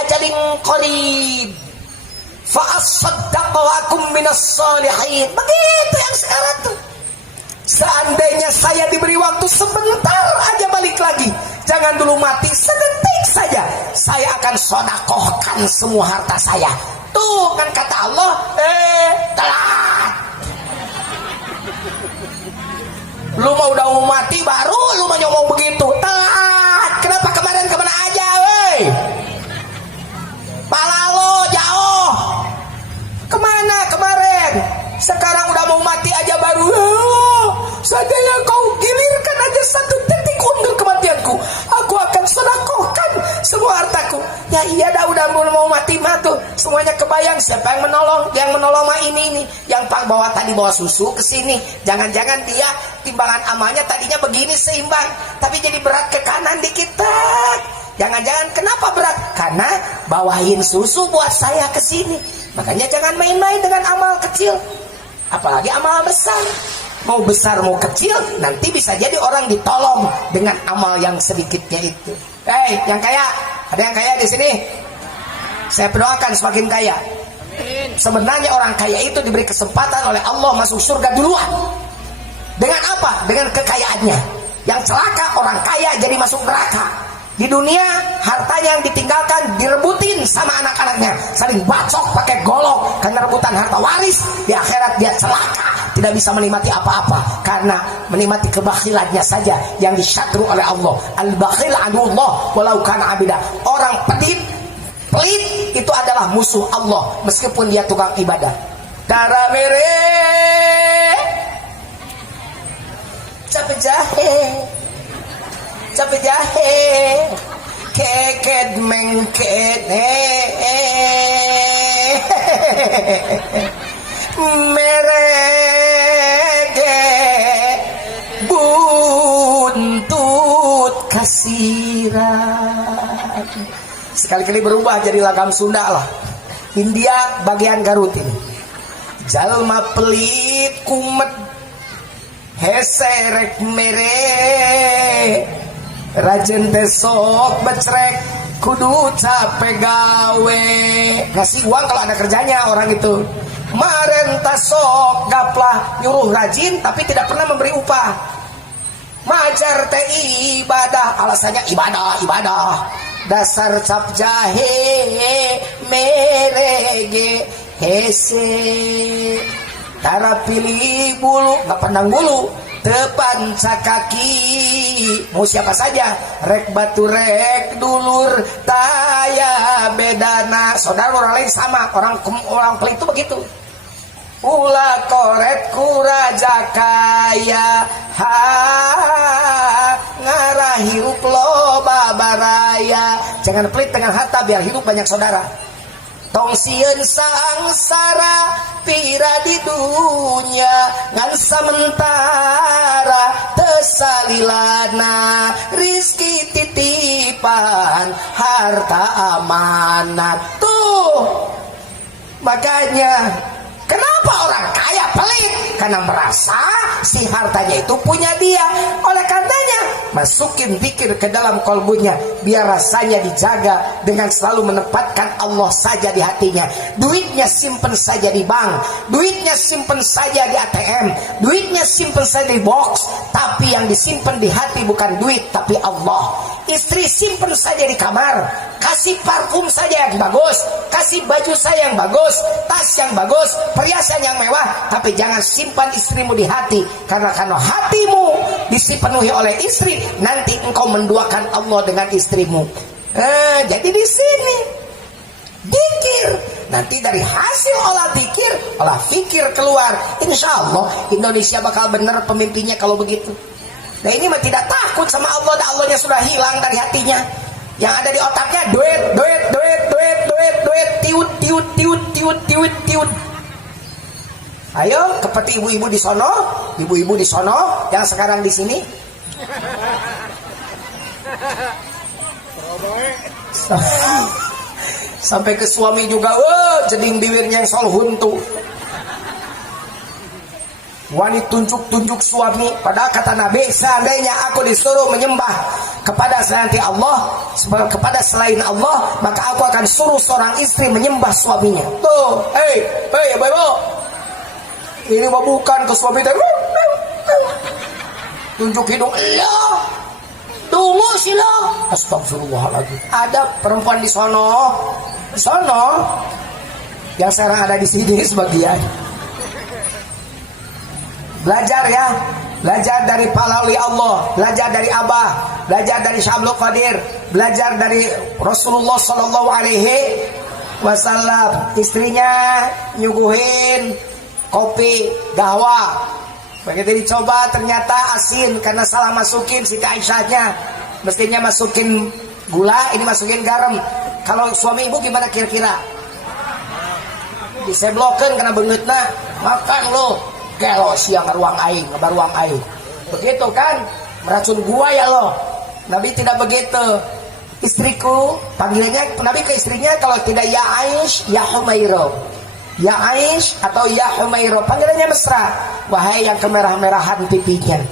ajalin qarib fa asaddaqu wa akum minas salihin. Begitu yang sekarat tuh. Seandainya saya diberi waktu sebentar aja balik lagi, jangan dulu mati sedetik saja, saya akan sodakohkan semua harta saya. Tuh kan kata Allah, telat. Lu mau udah mau mati baru lu mau ngomong begitu, telat. Kenapa kemarin kemana aja, weh? Pala lo jauh. Kemana kemarin? Sekarang udah mau mati aja baru. Seandainya kau gilirkan aja satu detik untuk kematianku, aku akan sedekahkan semua hartaku. Ya iya dah, udah mau mati mah tuh semuanya kebayang siapa yang menolong. Yang menolong mah ini yang pak bawa tadi bawa susu ke sini. Jangan-jangan dia timbangan amalnya tadinya begini seimbang, tapi jadi berat ke kanan dikit. Jangan-jangan kenapa berat? Karena bawain susu buat saya ke sini. Makanya jangan main-main dengan amal kecil, apalagi amal besar. Mau besar mau kecil, nanti bisa jadi orang ditolong dengan amal yang sedikitnya itu. Yang kaya, ada yang kaya di sini? Saya berdoakan semakin kaya. Amin. sebenarnya orang kaya itu diberi kesempatan oleh Allah masuk surga duluan. Dengan apa? Dengan kekayaannya. Yang celaka orang kaya jadi masuk neraka. Di dunia hartanya yang ditinggalkan direbutin sama anak-anaknya, saling bacok pakai golok karena rebutan harta waris. Di akhirat dia celaka, tidak bisa menikmati apa-apa karena menikmati kebakhilannya saja yang disyatru oleh Allah. Al-bakhil aduwwullah walau kana abida. Orang pelit itu adalah musuh Allah meskipun dia tukang ibadah. Dara mere capek jahe keket mengket mereke buntut kasiran. Sekali-kali berubah jadi lagam Sunda lah. India bagian Garut ini. Jalma pelit kumet heserek mere rajen besok becrek kudu capek gawe. Ngasih uang kalau ada kerjanya orang itu. Maren tasok gaplah nyuruh rajin tapi tidak pernah memberi upah. Majar teh ibadah, alasannya ibadah. Dasar cap jahe merege hese. Tara pilih bulu, gak pandang bulu, depan kaki. Mau siapa saja, rek batu rek dulur, taya bedana. Saudara orang lain sama, orang pelit itu begitu. Ulah koret kuraja kaya, ngarah hirup loba baraya. Jangan pelit dengan harta biar hidup banyak saudara. Tong sieun sangsara pira di dunia ngan sementara tesalilana rizki titipan harta amanat. Tuh makanya kenapa orang kaya pelit? Karena merasa si hartanya itu punya dia. Oleh karenanya masukin zikir ke dalam kolbunya biar rasanya dijaga dengan selalu menempatkan Allah saja di hatinya. Duitnya simpen saja di bank, duitnya simpen saja di ATM, duitnya simpen saja di box, tapi yang disimpan di hati bukan duit tapi Allah. Istri simpen saja di kamar, kasih parfum saja yang bagus, kasih baju saya yang bagus, tas yang bagus, perhiasan yang mewah, tapi jangan simpan istrimu di hati. Karena kalau hatimu dipenuhi oleh istri, nanti engkau menduakan Allah dengan istrimu. Jadi di sini dikir, nanti dari hasil olah dikir, olah fikir keluar. Insya Allah Indonesia bakal benar pemimpinnya kalau begitu. Nah ini mah tidak takut sama Allah, dan Allahnya sudah hilang dari hatinya. Yang ada di otaknya duit, tiut. Ayo seperti ibu-ibu di sono, yang sekarang di sini. Sampai ke suami juga, jeding diwirnya yang sol huntu. Wani tunjuk suami, padahal kata Nabi, seandainya aku disuruh menyembah kepada selain Allah, kepada selain Allah, maka aku akan suruh seorang istri menyembah suaminya. Tuh, hei, ibu, ini mah bukan ke suami teh. Tunjuk hidung, Allah, tunggu sih lo. Astagfirullahaladzim. Ada perempuan di sono, yang sekarang ada di sini sebagian. Belajar ya, belajar dari pahlawi Allah, belajar dari Abah, belajar dari Syablu Qadir, belajar dari Rasulullah Sallallahu Alaihi Wasallam. Istrinya nyuguhin kopi gahwa, begitu dicoba ternyata asin karena salah masukin si Aisyahnya. Mestinya masukin gula, ini masukin garam. Kalau suami ibu gimana kira-kira? Diseblokeun karena beungeutna, makan lo. Gelo siang ruang aing, begitu kan, meracun gua ya lo. Nabi tidak begitu. Istriku, panggilannya Nabi ke istrinya kalau tidak ya Aish, ya Humairo, ya Aish atau ya Humairo, panggilannya mesra. Wahai yang kemerah-merahan pipinya.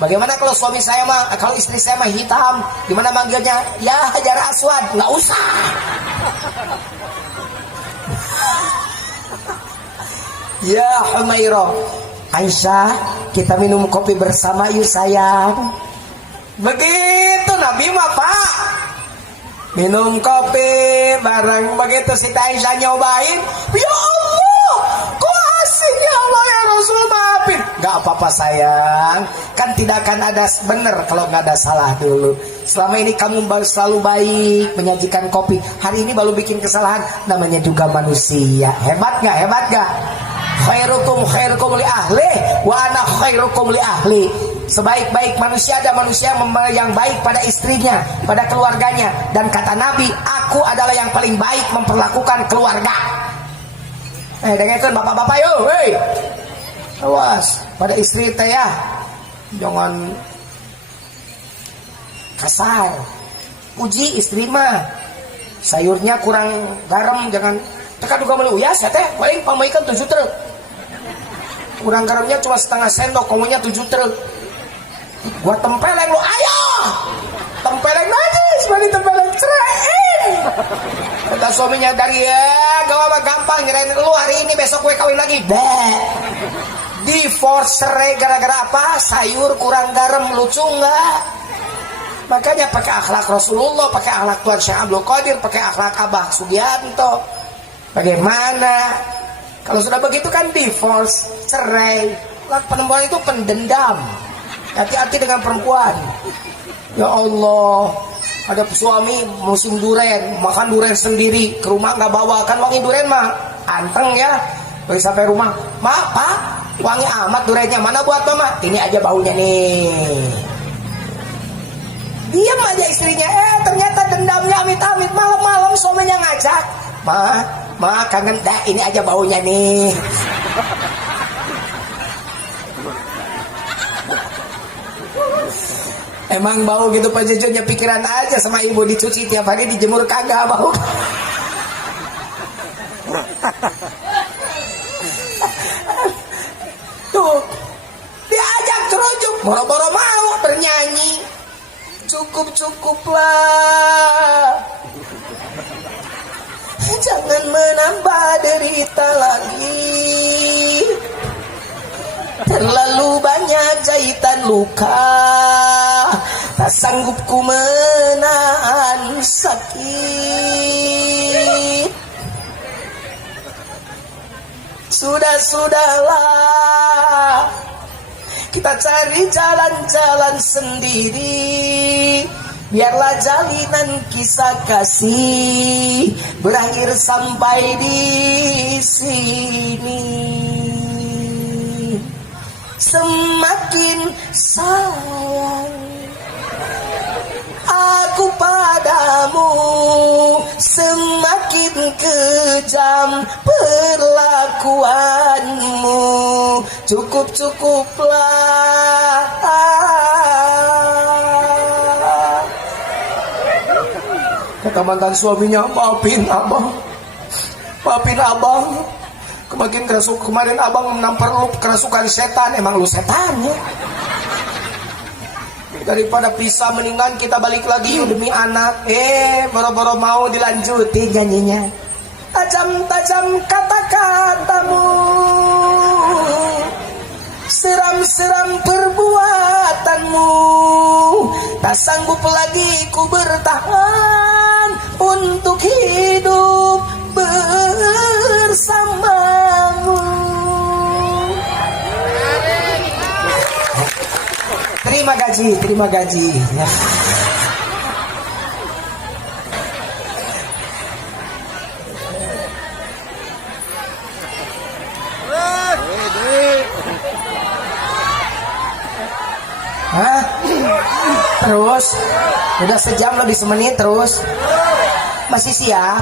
Bagaimana kalau suami saya mah, kalau istri saya mah hitam, gimana manggilnya? Ya Hajar Aswad, nggak usah. Ya Humairah, Aisyah, kita minum kopi bersama yuk sayang. Begitu Nabi mah Pak, minum kopi bareng. Begitu Siti Aisyah nyobain, ya Allah, kok asik ya Allah ya Rasul, maafin. Gak apa-apa sayang, kan tidak akan ada benar kalau gak ada salah dulu. Selama ini kamu selalu baik menyajikan kopi, hari ini baru bikin kesalahan, namanya juga manusia. Hebat gak? Hebat gak? Khairukum li ahli wa ana khairukum li ahli. Sebaik-baik manusia ada manusia yang baik pada istrinya, pada keluarganya. Dan kata Nabi, aku adalah yang paling baik memperlakukan keluarga. Dengarkan bapak-bapak yuk, hei, awas pada istri teh ya, jangan kasar. Puji istri mah, sayurnya kurang garam, jangan tekan juga melu ya, saya teh paling pamaikan 7 truk. Kurang garamnya cuma setengah sendok, komunya 7 truk. Gua tempeleng lu, ayo tempeleng najis, mani tempeleng ceraiin. Kata suaminya, dari ya gak apa gampang ngirain lu hari ini besok gue kawin lagi. Divorce cerai gara-gara apa? Sayur kurang garam. Lucu nggak? Makanya pakai akhlak Rasulullah, pakai akhlak Tuan Syekh Abdul Qadir, pakai akhlak Abah Sugianto. Bagaimana kalau sudah begitu kan divorce, cerai. Perempuan itu pendendam. Hati-hati dengan perempuan. Ya Allah, ada suami musim duren, makan duren sendiri, ke rumah nggak bawa, kan wangi duren mah anteng ya. Bagi sampai rumah, "Ma, Pak, wangi amat durennya, mana buat mama?" "Ini aja baunya nih." Diam aja istrinya, ternyata dendamnya amit-amit. Malam-malam suaminya ngajak, Ma, kangen dah, ini aja baunya nih." Emang bau gitu Pak Jujurnya pikiran aja, sama ibu dicuci tiap hari, dijemur kagak bau. Tuh, diajak terujuk, boro-boro mau bernyanyi. Cukuplah, jangan menambah derita lagi. Terlalu banyak jahitan luka, tak sanggup ku menahan sakit. Sudahlah, kita cari jalan-jalan sendiri. Biarlah jalinan kisah kasih berakhir sampai di sini. Semakin sayang aku padamu, semakin kejam perlakuanmu. Cukuplah. Kata mantan suaminya, maafin abang. Kemarin abang nampar lu kerasukan setan. Emang lu setan ya? Daripada pisah mendingan kita balik lagi demi anak. Boro-boro mau dilanjutin nyanyinya. Tajam-tajam kata-katamu, seram-seram perbuatanmu. Tak sanggup lagi ku bertahan untuk hidup bersamamu. Terima gaji. Hah? Terus? Udah sejam lebih semenit terus? Masih siap?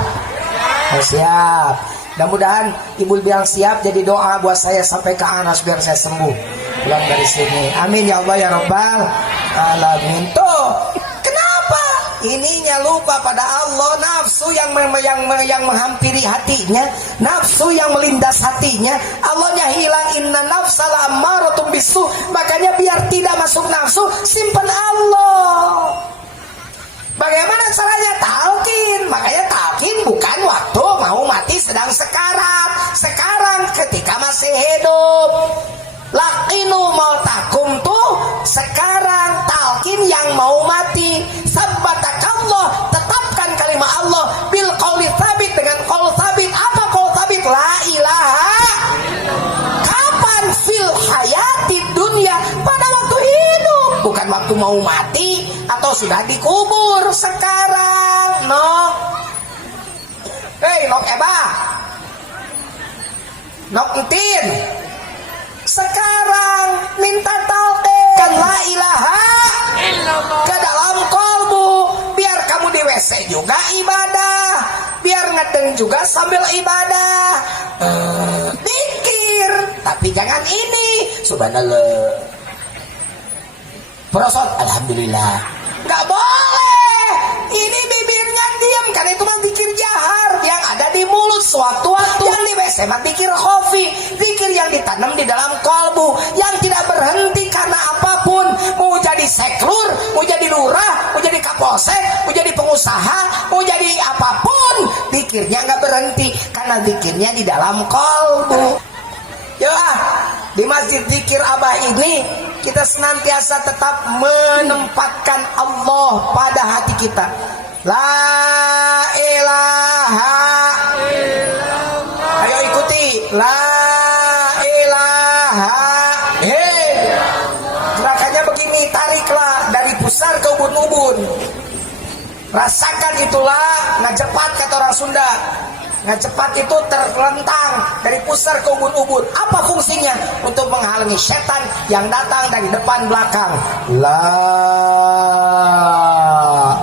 Siap. Mudah-mudahan ibu bilang siap, jadi doa buat saya sampai ke Anas biar saya sembuh pulang dari sini. Amin ya Allah ya Rabbal alamin. Tuh, kenapa? Ininya lupa pada Allah, nafsu yang menghampiri hatinya, nafsu yang melindas hatinya, Allahnya hilang. Inna nafsala ammaratun bisu. Makanya biar tidak masuk nafsu, simpan Allah. Bagaimana caranya? Talqin. Makanya talqin bukan waktu mau mati sedang sekarat. Sekarang ketika masih hidup. Laqinu mautakum tuh sekarang, talqin yang mau mati. Sabbatakallah, tetapkan kalimat Allah bil qauli tsabit, dengan qaul tsabit. Apa qaul tsabit? La ilaha. Kapan? Fil hayati dunia, pada waktu hidup, bukan waktu mau mati atau sudah dikubur. Sekarang nok. Hei nok eba, nok entin, sekarang minta talqin la ilaha ke dalam kolbu, biar kamu di WC juga ibadah, biar ngedeng juga sambil ibadah, pikir, tapi jangan ini subhanallah, prosot alhamdulillah, nggak boleh. Ini bibirnya diam, karena itu mah zikir jahar yang ada di mulut sewaktu-waktu. Yang di WC mah zikir khafi, zikir yang ditanam di dalam kolbu, yang tidak berhenti karena apapun. Mau jadi seklur, mau jadi lurah, mau jadi kapolsek, mau jadi pengusaha, mau jadi apapun, zikirnya nggak berhenti karena zikirnya di dalam kolbu. Ya, di masjid zikir Abah ini kita senantiasa tetap menempatkan Allah pada hati kita. La ilaha illallah. Ayo ikuti. La ilaha illallah. Gerakannya begini, tariklah dari pusar ke ubun-ubun. Rasakan itulah ngajepat, kata orang Sunda. Ngajepat itu terlentang dari pusar ke ubun-ubun. Apa fungsinya? Untuk menghalangi setan yang datang dari depan belakang.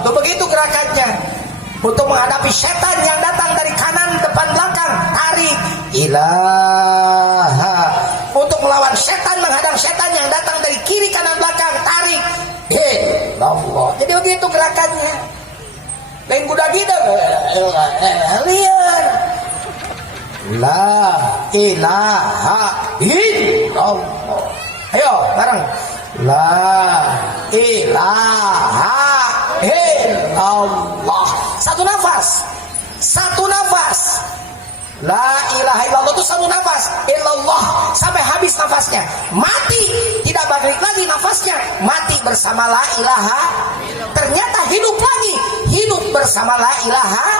Itu begitu gerakannya. Untuk menghadapi setan yang datang dari kanan depan belakang, tarik ilaha. Untuk melawan setan, menghadang setan yang datang dari kiri kanan belakang, tarik illallah. Jadi begitu gerakannya. Lain kuda kita liar. La ilaha illallah. Ayo bareng. La ilaha illallah. Satu nafas. Satu nafas. La ilaha illallah itu satu nafas. Illallah sampai habis nafasnya. Mati, tidak balik lagi nafasnya. Mati bersama la ilaha. Ternyata hidup lagi. Hidup bersama la ilaha.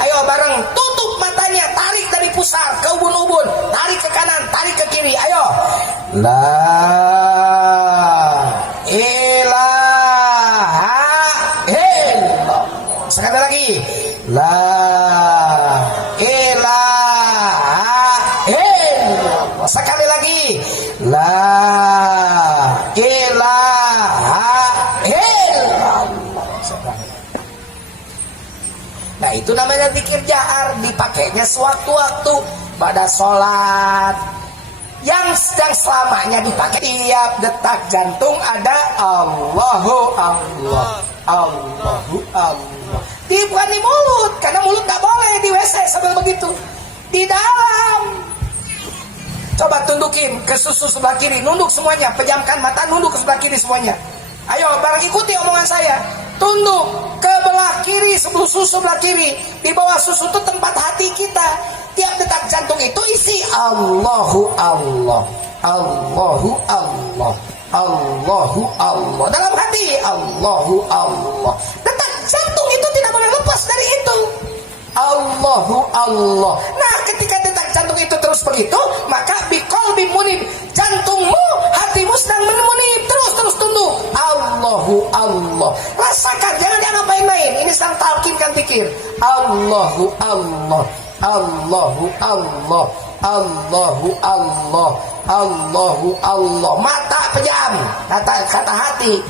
Ayo bareng, tutup matanya, tarik dari pusar ke ubun-ubun, tarik ke kanan, tarik ke kiri. Ayo. La ilaha illallah. Sekali lagi. La ilaha illallah. Sekali lagi. La ilaha illallah. Nah itu namanya zikir jahar, dipakainya sewaktu-waktu pada sholat. Yang selamanya dipakai tiap detak jantung ada Allahu Allah, Allahu Allah. Bukan di mulut, karena mulut gak boleh di WC sambil begitu. Di dalam. Coba tundukin ke susu sebelah kiri, nunduk semuanya, pejamkan mata, nunduk ke sebelah kiri semuanya. Ayo bareng ikuti omongan saya. Tunduk ke belah kiri, susu sebelah kiri. Di bawah susu itu tempat hati kita. Tiap detak jantung itu isi Allahu Allah, Allahu Allah, Allahu Allah. Dalam hati Allahu Allah. Detak jantung itu tidak boleh lepas dari itu. Allahu Allah. Nah ketika detak jantung itu terus begitu, maka biqalbi munib, jantungmu, hatimu sedang menmunib. Terus tunduk Allahu Allah. Rasakan, jangan dianggap main-main. Ini sedang talqinkan zikir. Allahu Allah, Allahu Allah, Allahu Allah, Allahu Allah. Mata pejam, kata hati.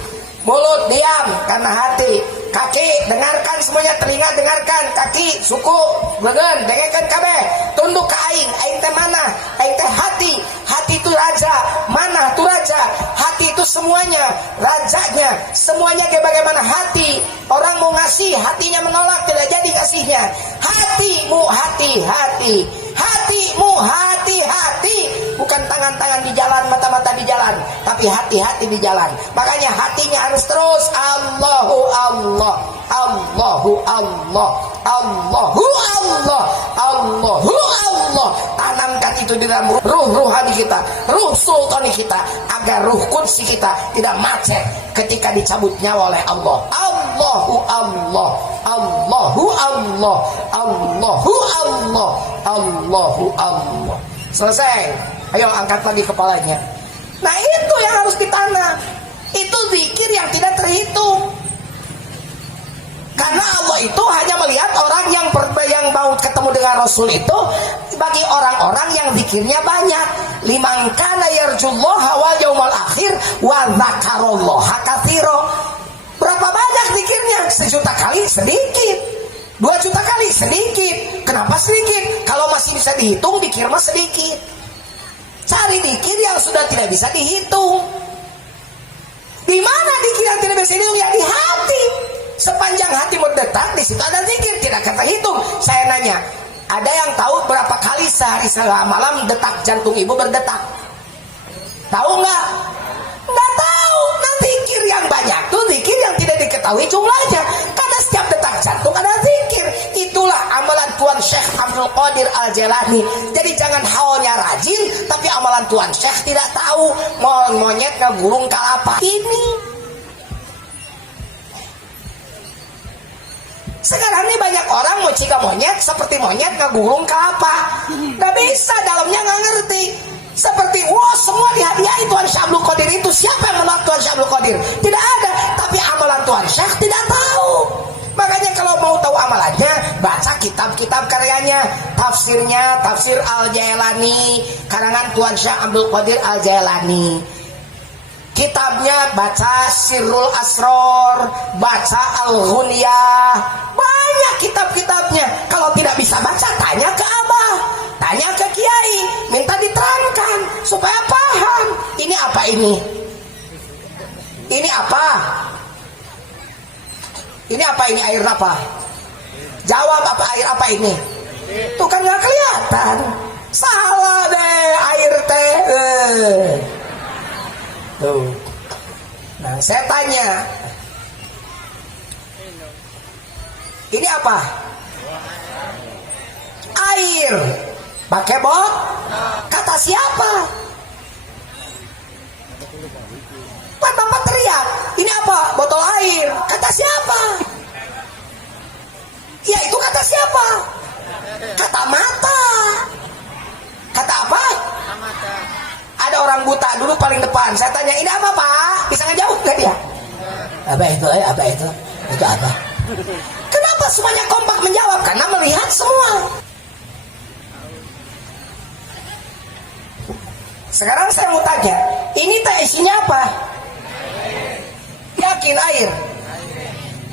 Mulut diam karena hati. Kaki dengarkan semuanya, telinga dengarkan, kaki, suku, lengan dengarkan kabeh. Tunduk ke aing, aing teh mana? Aing teh hati. Hati itu raja. Mana tuh raja? Hati itu semuanya, rajanya. Semuanya kayak bagaimana hati. Orang mau ngasih, hatinya menolak, tidak jadi kasihnya. Hatimu hati-hati. Hatimu hati-hati. bukan tangan-tangan di jalan, mata-mata di jalan, tapi hati-hati di jalan. Makanya hatinya harus terus Allahu Allah, Allahu Allah, Allahu Allah, Allahu Allah. Tanamkan itu di dalam ruh ruhani kita, ruh sultani kita, agar ruh kudsi kita tidak macet ketika dicabut nyawa oleh Allah. Allahu Allah, Allahu Allah, Allahu Allah, Allahu Allah. Selesai. Ayo angkat lagi kepalanya. Nah itu yang harus ditanam. Itu zikir yang tidak terhitung. Karena Allah itu hanya melihat orang yang mau ketemu dengan Rasul itu bagi orang-orang yang zikirnya banyak. Liman kana yarjullaha wal yaumal akhir wa dzakarallaha katsira. Berapa banyak zikirnya? 1 juta kali sedikit, 2 juta kali sedikit. Kenapa sedikit? Kalau masih bisa dihitung, zikir mah sedikit. Cari zikir yang sudah tidak bisa dihitung. Di mana zikir yang tidak bisa dihitung? Yang di hati. Sepanjang hati berdetak, di situ ada zikir, tidak terhitung. Saya nanya, ada yang tahu berapa kali sehari malam detak jantung ibu berdetak? Tahu nggak? Nggak tahu. Nah zikir yang banyak tuh zikir yang tidak diketahui jumlahnya. Karena setiap detak jantung ada zikir. Itulah amalan Tuan Syekh Abdul Qadir Al-Jailani. Jadi jangan haulnya rajin, tapi amalan Tuan Syekh tidak tahu. Monyet ngegulung kalapa. Ini sekarang ini banyak orang mau cika monyet seperti monyet ngegulung kelapa. Gak bisa, dalamnya gak ngerti. Seperti wah semua dihadiahi Tuan Syekh Abdul Qadir itu. Siapa yang menolak Tuan Syekh Abdul Qadir? Tidak ada. Tapi amalan Tuan Syekh tidak tahu. Makanya kalau mau tahu amalannya, baca kitab-kitab karyanya. Tafsirnya, Tafsir Al-Jailani, karangan Tuan Syekh Abdul Qadir Al-Jailani. Kitabnya baca Sirrul Asror, baca Al-Ghunyah, banyak kitab-kitabnya. Kalau tidak bisa baca, tanya ke abah, tanya ke kiai, minta diterangkan supaya paham. Ini apa ini? Ini apa? Ini apa ini? Air apa? Jawab, apa air apa ini? Tuh kan nggak kelihatan. Salah deh, air teh. Tuh. Nah, saya tanya, ini apa? Air. Pakai bot? Kata siapa? Bapak teriak, ini apa? Botol air. Kata siapa? Ya itu kata siapa? Kata mata. Kata apa? Ada orang buta dulu paling depan. Saya tanya, ini apa Pak? Bisa ngejawab nggak dia? Apa itu? Apa itu? Itu apa? Kenapa semuanya kompak menjawab? Karena melihat semua. Sekarang saya mau tanya, ini teh isinya apa? Yakin air?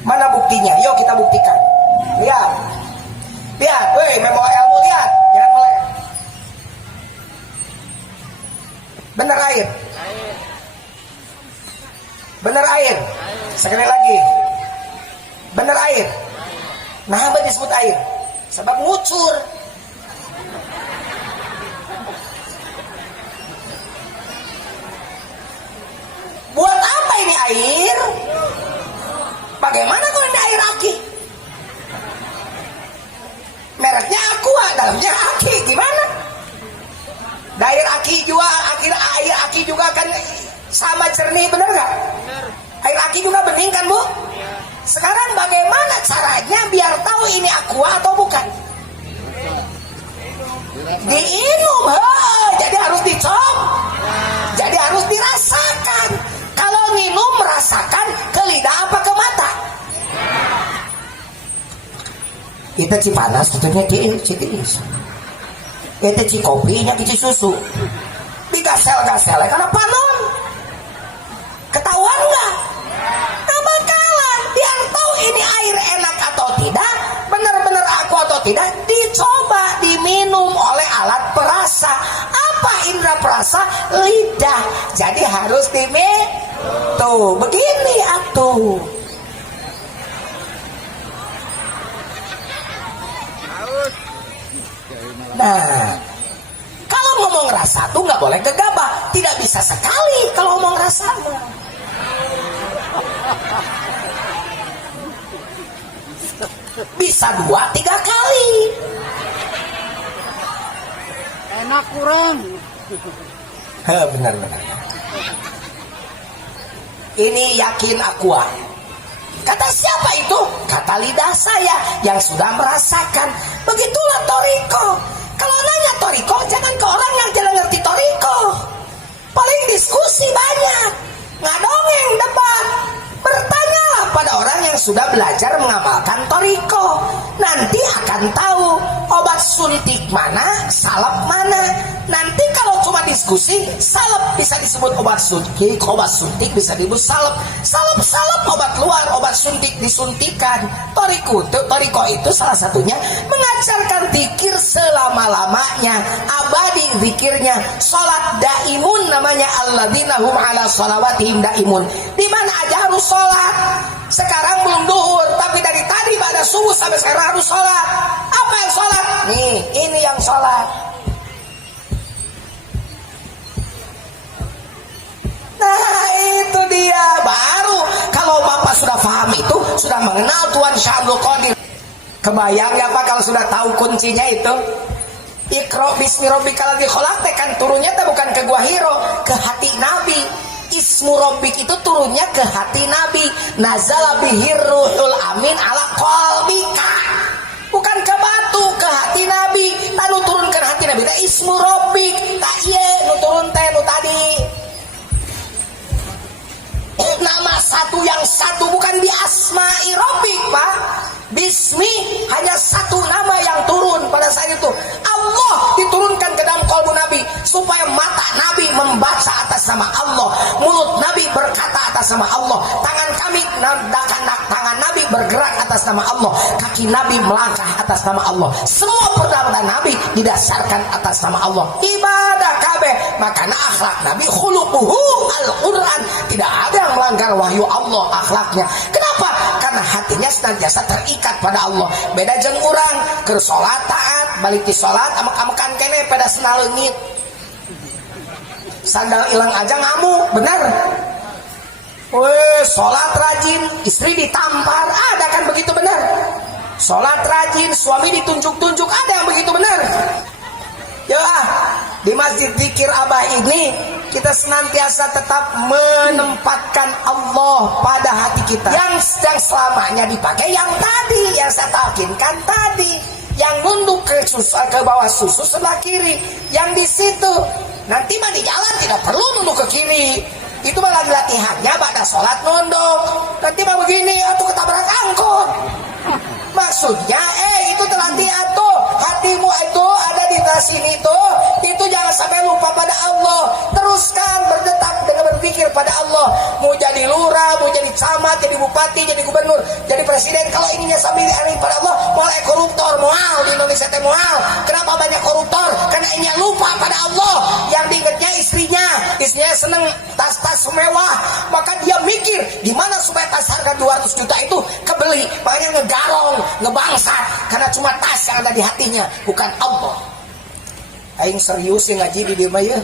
Mana buktinya? Yuk kita buktikan. Lihat. Lihat, woi, membawa ilmu, lihat. Jangan melek. Bener air. Bener air. Sekali lagi. Bener air. Nah, apa disebut air? Sebab ngucur. Buat apa ini air? Bagaimana kalau ini air aki? Mereknya Aqua, dalamnya aki. Gimana? Air aki juga, air aki juga kan sama jernih, bener gak? Air aki juga bening kan Bu? Sekarang bagaimana caranya biar tahu ini Aqua atau bukan? Diinum, jadi harus dicop, jadi harus dirasakan. Kalau minum merasakan ke lidah apa ke mata? Kita cipanas, tentunya cikinis. Itu ci kopinya ci susu digasel-gasel karena panon. Ketahuan nggak? Nggak bakalan. Biar tahu ini air enak atau tidak, benar-benar aku atau tidak, dicoba diminum oleh alat perasa. Apa indera perasa? Lidah. Jadi harus diminum. Tuh begini atuh. Nah, kalau ngomong ngomong rasa tuh nggak boleh gegabah, tidak bisa sekali kalau ngomong rasa mah. Bisa 2-3 kali. Enak kurang. Benar-benar. Ini yakin aku. Kata siapa itu? Kata lidah saya yang sudah merasakan. Begitulah toriko. Kalau nanya toriko, jangan ke orang yang tidak ngerti toriko. Paling diskusi banyak, ngadongeng debat. Bertanyalah pada orang yang sudah belajar mengamalkan toriko. Nanti akan tahu obat suntik mana, salep mana. Nanti kalau cuma diskusi, salep bisa disebut obat suntik bisa disebut salep. Salep obat luar, obat suntik disuntikan. Toriko itu salah satunya mengajarkan zikir selama-lamanya, abadi zikirnya. Salat daimun namanya, alladzina hum ala shalawatihim daimun. Di mana aja harus sholat. Sekarang belum duhur, tapi dari tadi pada subuh sampai sekarang harus sholat. Apa yang sholat? Nih, ini yang sholat. Nah itu dia. Baru kalau Bapak sudah paham itu, sudah mengenal Tuhan Syaikhul Qadir. Kebayang ya Pak kalau sudah tahu kuncinya itu? Iqra bismi rabbikal ladzi khalaq, kan turunnya bukan ke gua Hiro, ke hati Nabi. Ismu Rabbik itu turunnya ke hati Nabi. Nazala bihir ruhul amin ala qalbika. Bukan ke batu, ke hati Nabi. Tanu turun ke hati Nabi. Tah ismu Rabbik. Tak ieu nu turun teh nu tadi. Nama satu yang satu, bukan di asma'i Rabbik, Pak. Bismi hanya satu nama yang turun pada saat itu. Allah diturunkan ke dalam kalbu Nabi supaya mata Nabi membaca atas nama Allah, mulut Nabi berkata atas nama Allah, tangan Nabi bergerak atas nama Allah, kaki Nabi melangkah atas nama Allah. Semua perbuatan Nabi didasarkan atas nama Allah. Ibadah kabeh, makanya akhlak Nabi khuluquhu Al-Quran. Tidak ada yang melanggar wahyu Allah akhlaknya. Kenapa? Karena hatinya senantiasa terikat pada Allah. Beda jeung urang keur salat taat, balik di salat amek-amekan kene pada sena leungit. Sandal hilang aja ngamuk, benar? Weh, salat rajin, istri ditampar, ada kan begitu benar? Salat rajin, suami ditunjuk-tunjuk, ada yang begitu benar? Ya, di Masjid Zikir Abah ini kita senantiasa tetap menempatkan Allah pada hati kita. Yang selamanya dipakai yang tadi, yang saya talkinkan tadi, yang nunduk ke bawah susu sebelah kiri, yang di situ. Nanti mah di jalan tidak perlu nunduk ke kiri. Itu malah latihannya pada sholat nunduk. Nanti mah begini, atau ketabrak angkot. Maksudnya, itu latihan tuh. Hatimu itu ada di sini tuh. Itu jangan sampai lupa pada Allah. Teruskan berdetak dengan berpikir pada Allah. Mau jadi lurah, mau jadi camat, jadi bupati, jadi gubernur, jadi presiden. Kalau ininya sambil diaring pada Allah, mulai koruptor, mual di Indonesia teh mual. Kenapa banyak koruptor? Karena ini lupa pada Allah. Yang diingatnya istrinya seneng tas-tas mewah. Maka dia mikir gimana supaya tas harga 200 juta itu kebeli. Makanya ngegarong, ngebangsat. Karena cuma tas yang ada di hatinya, bukan Allah. Aing serius yang ngaji di dia mah ya.